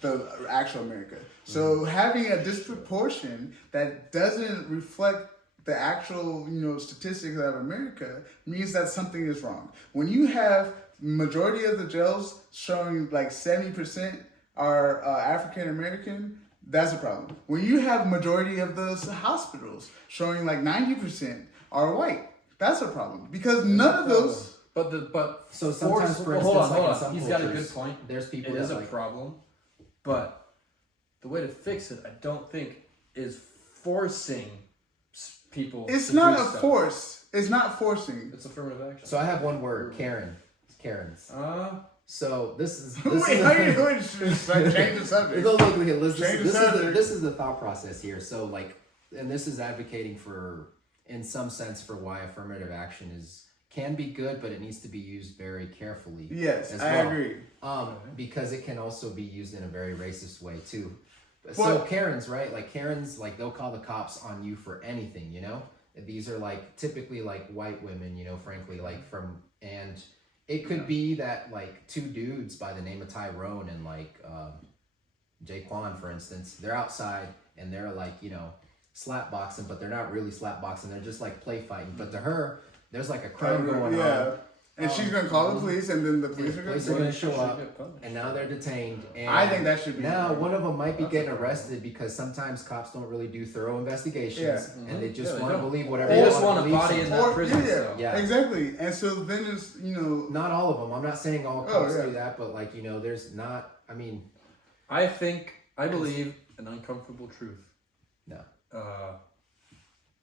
the actual America. So having a disproportion that doesn't reflect the actual, statistics of America means that something is wrong. When you have majority of the jails showing like 70% are African American, that's a problem. When you have majority of those hospitals showing like 90% are white, that's a problem because none of those. So sometimes, for hold instance, on. like in some He's got a cultures, good point. There's people It is that a like, problem, but the way to fix it, I don't think, is forcing people. It's to not do a stuff. force. It's not forcing. It's affirmative action. So I have one word, Karen. Karens. So this is. Wait, how are you doing? Just like change the subject. No, look, listen, Change the subject. this is the thought process here. So like, and this is advocating for, in some sense, for why affirmative action can be good, but it needs to be used very carefully. Yes, as I well. agree. Because it can also be used in a very racist way too. So Karens, right? Like Karens, like they'll call the cops on you for anything, These are like typically like white women, frankly, like and it could be that like two dudes by the name of Tyrone and like Jaquan, for instance, they're outside and they're like, slap boxing, but they're not really slap boxing. They're just like play fighting. But to her, there's like a crime going on. And she's gonna call the police, and then the police are Police are gonna. going to show up, and now they're detained. And I think that should be. now one of them might be getting arrested because sometimes cops don't really do thorough investigations, and they just want to believe whatever. They just want want a body in that prison. Yeah, exactly. And so then it's not all of them. I'm not saying all cops do that, but like there's not. I mean, I believe an uncomfortable truth. No.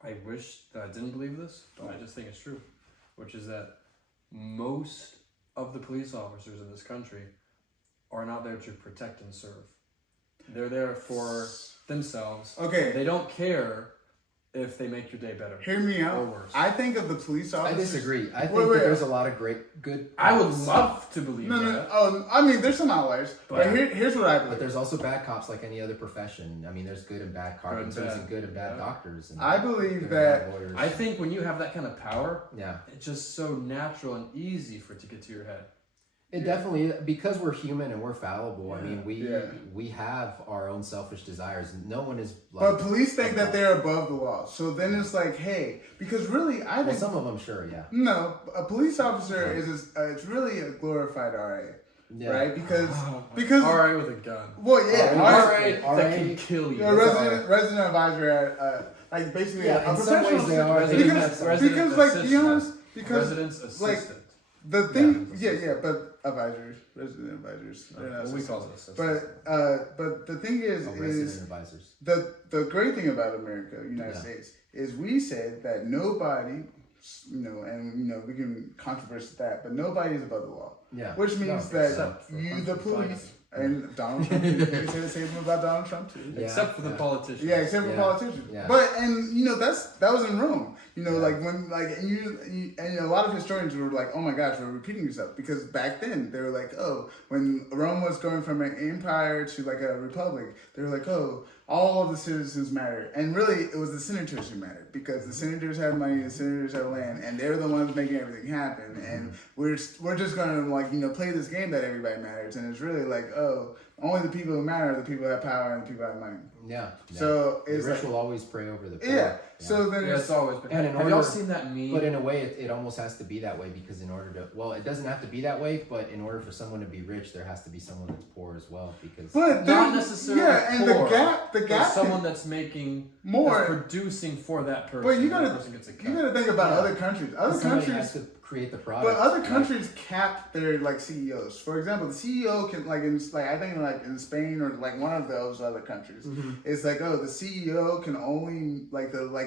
I wish that I didn't believe this, but I just think it's true, which is that most of the police officers in this country are not there to protect and serve. They're there for themselves. Okay. They don't care if they make your day better. Hear me out. Or worse. I think of the police officers. I disagree. I think that there's a lot of good. I would love to believe that. No. Oh, I mean, there's some outliers, but here's what I believe. But there's also bad cops like any other profession. I mean, there's good and bad carpenters and good and bad doctors. And I believe that. lawyers. I think when you have that kind of power, yeah, it's just so natural and easy for it to get to your head. It definitely, because we're human and we're fallible. I mean, we have our own selfish desires. No one is. Like, but police think that they're above the law. So then it's like, hey, because really, I think some of them, sure, yeah. No, a police officer it's really a glorified RA. Yeah. Right? Because RA with a gun. Well, yeah, RA that can kill you. Yeah, resident advisor at like basically a in professional. some ways they are. Because like be honest, because residence assistant. Like the thing, but advisors, resident advisors. We call it assistant. But the thing is advisors. The great thing about America, United States, is we said that nobody, and we can controverse that, but nobody is above the law. Yeah. Which means that you, the police, and Donald Trump, you can say the same thing about Donald Trump too. Yeah. Except for the politicians. Yeah, except for politicians. Yeah. But that was in Rome. Like when and a lot of historians were like, oh my gosh, we're repeating yourself, because back then they were like, oh, when Rome was going from an empire to like a republic, they were like, oh, all of the citizens matter, and really it was the senators who mattered, because the senators have money, the senators have land, and they're the ones making everything happen, and we're just gonna play this game that everybody matters, and it's really like, oh, only the people who matter are the people who have power and the people who have money. Yeah. So the it's rich will always pray over the poor. Yeah. So then it's always been. And have y'all seen that meme? But in a way, it almost has to be that way, because in order to, it doesn't have to be that way, but in order for someone to be rich, there has to be someone that's poor as well, because. But not necessarily. Yeah, and poor, the gap. Someone that's making more, that's producing for that person. But you gotta think about other countries. Other countries has to create the product. But other countries cap their CEOs. For example, the CEO can I think in Spain or one of those other countries, it's like, oh, the CEO can only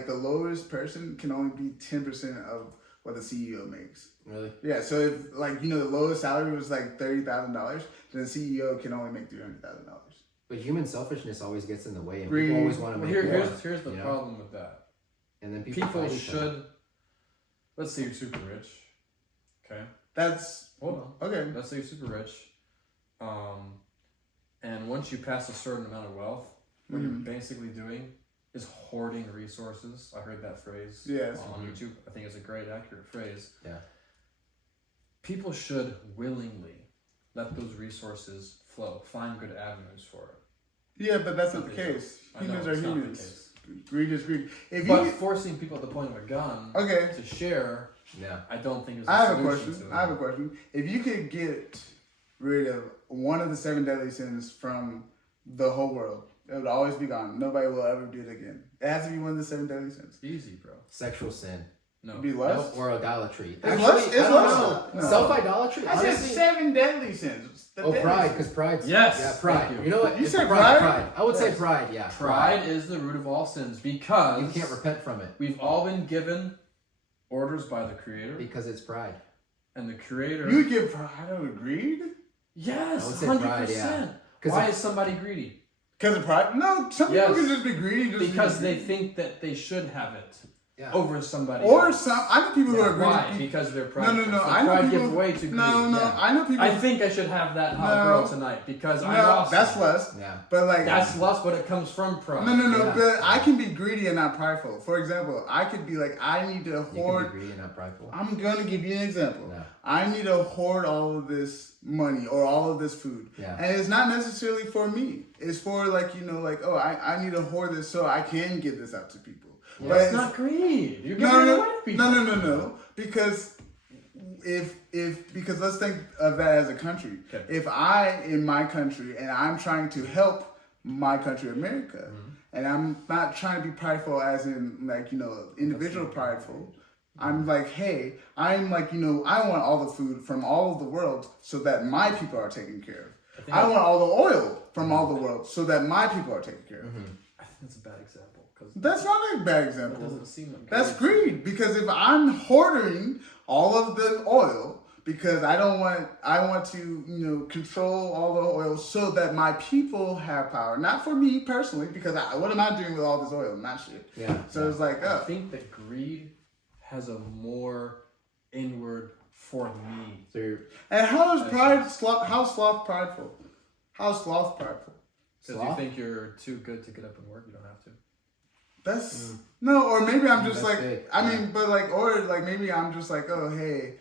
the lowest person can only be 10% of what the CEO makes. Really? Yeah. So if the lowest salary was $30,000, then the CEO can only make $300,000. But human selfishness always gets in the way, and people always want to make more. Here's the problem with that. And then people should. Let's say you're super rich. Okay. That's hold on. Okay. Let's say you're super rich. And once you pass a certain amount of wealth, what you're basically doing is hoarding resources. I heard that phrase on YouTube. I think it's a great, accurate phrase. Yeah. People should willingly let those resources flow, find good avenues for it. Yeah, but that's not the case. Humans are humans. Greed is greed. But forcing people at the point of a gun to share, I don't think is a solution. I have a question. If you could get rid of one of the 7 deadly sins from the whole world, it would always be gone. Nobody will ever do it again. It has to be one of the 7 deadly sins. Easy, bro. Sexual sin. No. Be less? Nope, or idolatry. It's less? It's less? No. Self-idolatry? I said 7 deadly sins. Pride, because pride's... Yes. Yeah, pride. You know what? You said pride? I would say pride, yeah. Pride is the root of all sins because... You can't repent from it. We've all been given orders by the Creator. Because it's pride. And the Creator... You would give pride over greed? Yes, I would say 100%. pride, yeah. Why is somebody greedy? Because of pride? No, some people can just be greedy. Because they think that they should have it over somebody or else. I know people who are greedy. Why? Because they're prideful. No. So I know pride people... give way to greed. No. I know people... I think I should have that hot girl tonight because I'm awesome. That's lust. Yeah. But like... That's lust, but it comes from pride. No. But I can be greedy and not prideful. For example, I could be like, I need to hoard... You can be greedy and not prideful. I'm going to give you an example. No. I need to hoard all of this money or all of this food. Yeah. And it's not necessarily for me. It's for I need to hoard this so I can give this out to people. Yeah, but it's not greed. You're giving it away to people. No. Because because let's think of that as a country. Okay. If I, in my country, and I'm trying to help my country, America, and I'm not trying to be prideful as in individual prideful. I'm like, hey, I want all the food from all of the world so that my people are taken care of. I want all the oil from all the world so that my people are taken care of. I think that's a bad example. That's not a bad example. It doesn't seem like that's greed. Because if I'm hoarding all of the oil because I want to control all the oil so that my people have power, not for me personally. Because what am I doing with all this oil? Not shit. Yeah. So it's like, I think that greed has a more inward for me. And how is how's sloth prideful? How's sloth prideful? Because you think you're too good to get up and work, you don't have to. That's no, or maybe I'm just like big. Maybe I'm just like, oh hey,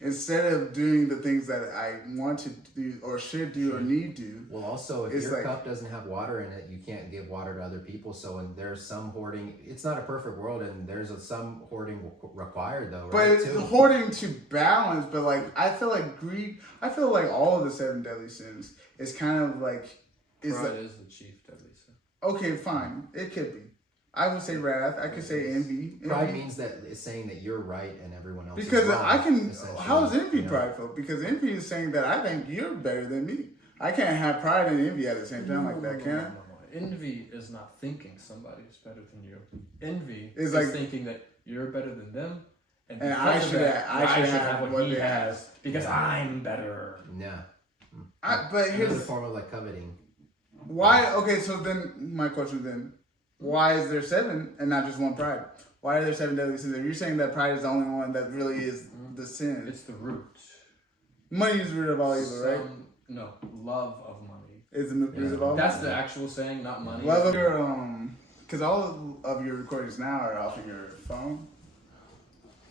instead of doing the things that I want to do or should do or need to. Well, also, if your cup doesn't have water in it, you can't give water to other people. So, when there's some hoarding, it's not a perfect world, and there's some hoarding required, though, right? But it's hoarding to balance. But I feel like greed. I feel like all of the 7 deadly sins is kind of like. Pride is the chief deadly sin. Okay, fine. It could be. I would say wrath. I could say envy. Pride means that it's saying that you're right and everyone else because is wrong. I can. How is envy prideful? Because envy is saying that I think you're better than me. I can't have pride and envy at the same time like that, can I? No. Envy is not thinking somebody is better than you. Envy is thinking that you're better than them, and I should have what he has because I'm better. Yeah. But here's a form of coveting. Why? Okay, so then my question then. Why is there 7 and not just one pride? Why are there 7 deadly sins? If you're saying that pride is the only one that really is the sin. It's the root. Money is the root of all evil, right? No, love of money. Is the root of all evil? That's the actual saying, not money. Love of your, because all of your recordings now are off of your phone.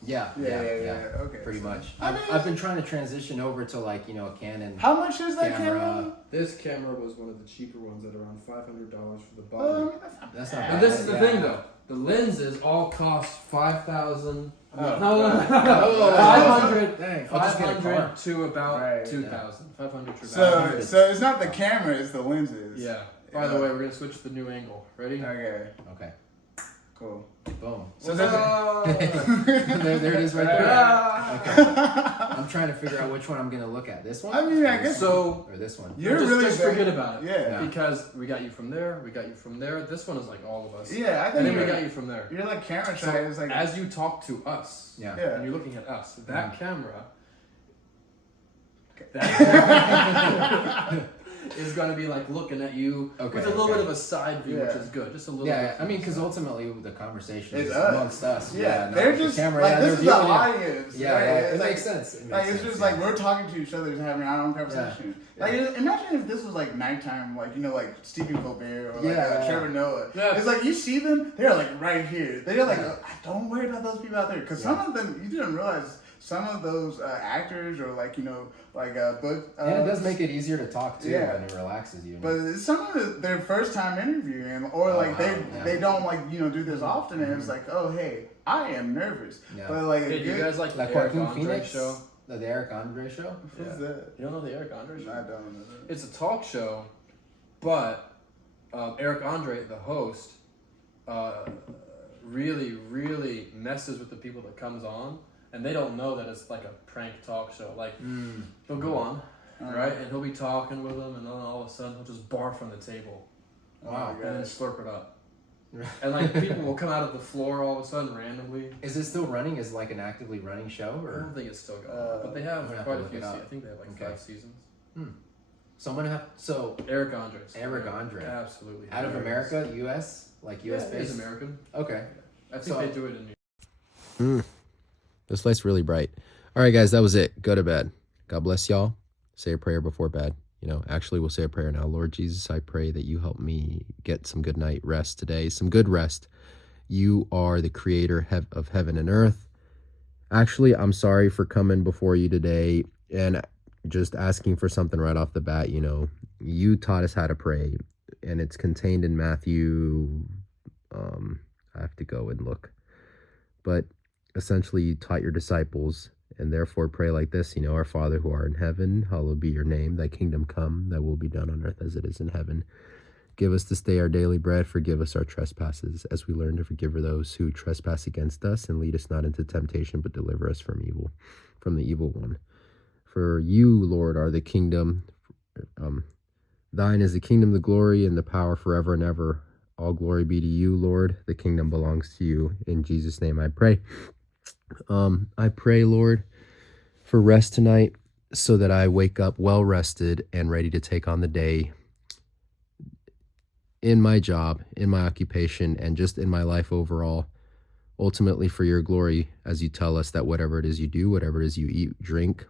Yeah. Okay. Pretty much. I've been trying to transition over to a Canon. How much is that camera? This camera was one of the cheaper ones at around $500 for the body. That's not bad. And this is the thing though. The lenses all cost $5,000. Oh. 500 to about 2,000. 500 to about. So it's not the camera, it's the lenses. Yeah. By the way, we're gonna switch to the new angle. Ready? Okay. Cool. Boom. So there it is right there. Okay. I'm trying to figure out which one I'm gonna look at. This one? I mean, I guess so. Or this one? You're just forget about it. Yeah. Because we got you from there. We got you from there. This one is like all of us. Yeah, I think. And then we got you from there. You're like camera shy. It's like as you talk to us. Yeah. And you're looking at us. That camera. is going to be like looking at you with a little bit of a side view, which is good. Just a little bit. Yeah, I mean, because ultimately the conversation It's is us. amongst us. Yeah, not they're the just camera. like, Yeah, this they're is the viewing it. audience. Yeah, it makes sense. It makes it's sense, just like we're talking to each other, just having our own conversation. Yeah. Like, imagine if this was like nighttime, like, you know, like Stephen Colbert or like Yeah. Trevor Noah. Yeah. It's like you see them, they're like right here. They're like, don't worry about those people out there, because some of them, you didn't realize. Some of those actors or like, you know, like book. And it does make it easier to talk too, Yeah. and it relaxes you. But some of their first time interviewing, or like they don't like, you know, do this often, and it's like, oh hey, I am nervous. Yeah. But like, Hey, do you guys like the like Eric Joaquin Andre Phoenix show? The Eric Andre show. who's that? You don't know the Eric Andre show? I don't know that. It's a talk show, but Eric Andre, the host, really, really messes with the people that comes on, and they don't know that it's like a prank talk show. Like, they'll go on, right, and he'll be talking with them, and then all of a sudden he'll just barf on the table. Wow. Oh my And then gosh. slurp it up. And like people will come out of the floor all of a sudden randomly. Is it still running? Is it like an actively running show, I or don't think it's still going, but they have I'm gonna have quite to a look few it up. seasons. I think they have like Okay. 5 seasons. so I'm gonna have Eric Andre. Eric Andre. Absolutely. out of hilarious. America, U.S., like U.S. Yeah, he's based. American. Okay. I think So- they do it in New York. This light's really bright. All right, guys, that was it. Go to bed. God bless y'all. Say a prayer before bed. You know, actually, we'll say a prayer now. Lord Jesus, I pray that you help me get some good night rest today, some good rest. You are the creator of heaven and earth. Actually, I'm sorry for coming before you today and just asking for something right off the bat. You know, you taught us how to pray, and it's contained in Matthew. I have to go and look. But essentially, you taught your disciples, and therefore pray like this, you know, our Father who art in heaven, hallowed be your name, thy kingdom come, thy will be done on earth as it is in heaven. Give us this day our daily bread, forgive us our trespasses, as we learn to forgive those who trespass against us, and lead us not into temptation, but deliver us from evil, from the evil one. For you, Lord, are the kingdom, thine is the kingdom, the glory, and the power forever and ever. All glory be to you, Lord. The kingdom belongs to you. In Jesus' name I pray. I pray, Lord, for rest tonight so that I wake up well rested and ready to take on the day in my job, in my occupation, and just in my life overall. Ultimately for your glory, as you tell us that whatever it is you do, whatever it is you eat, drink,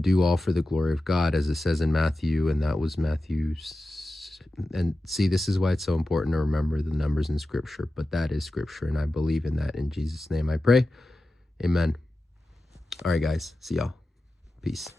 do all for the glory of God, as it says in Matthew, and that was Matthew. And see, this is why it's so important to remember the numbers in Scripture, but that is Scripture, and I believe in that. In Jesus' name I pray. Amen. All right, guys. See y'all. Peace.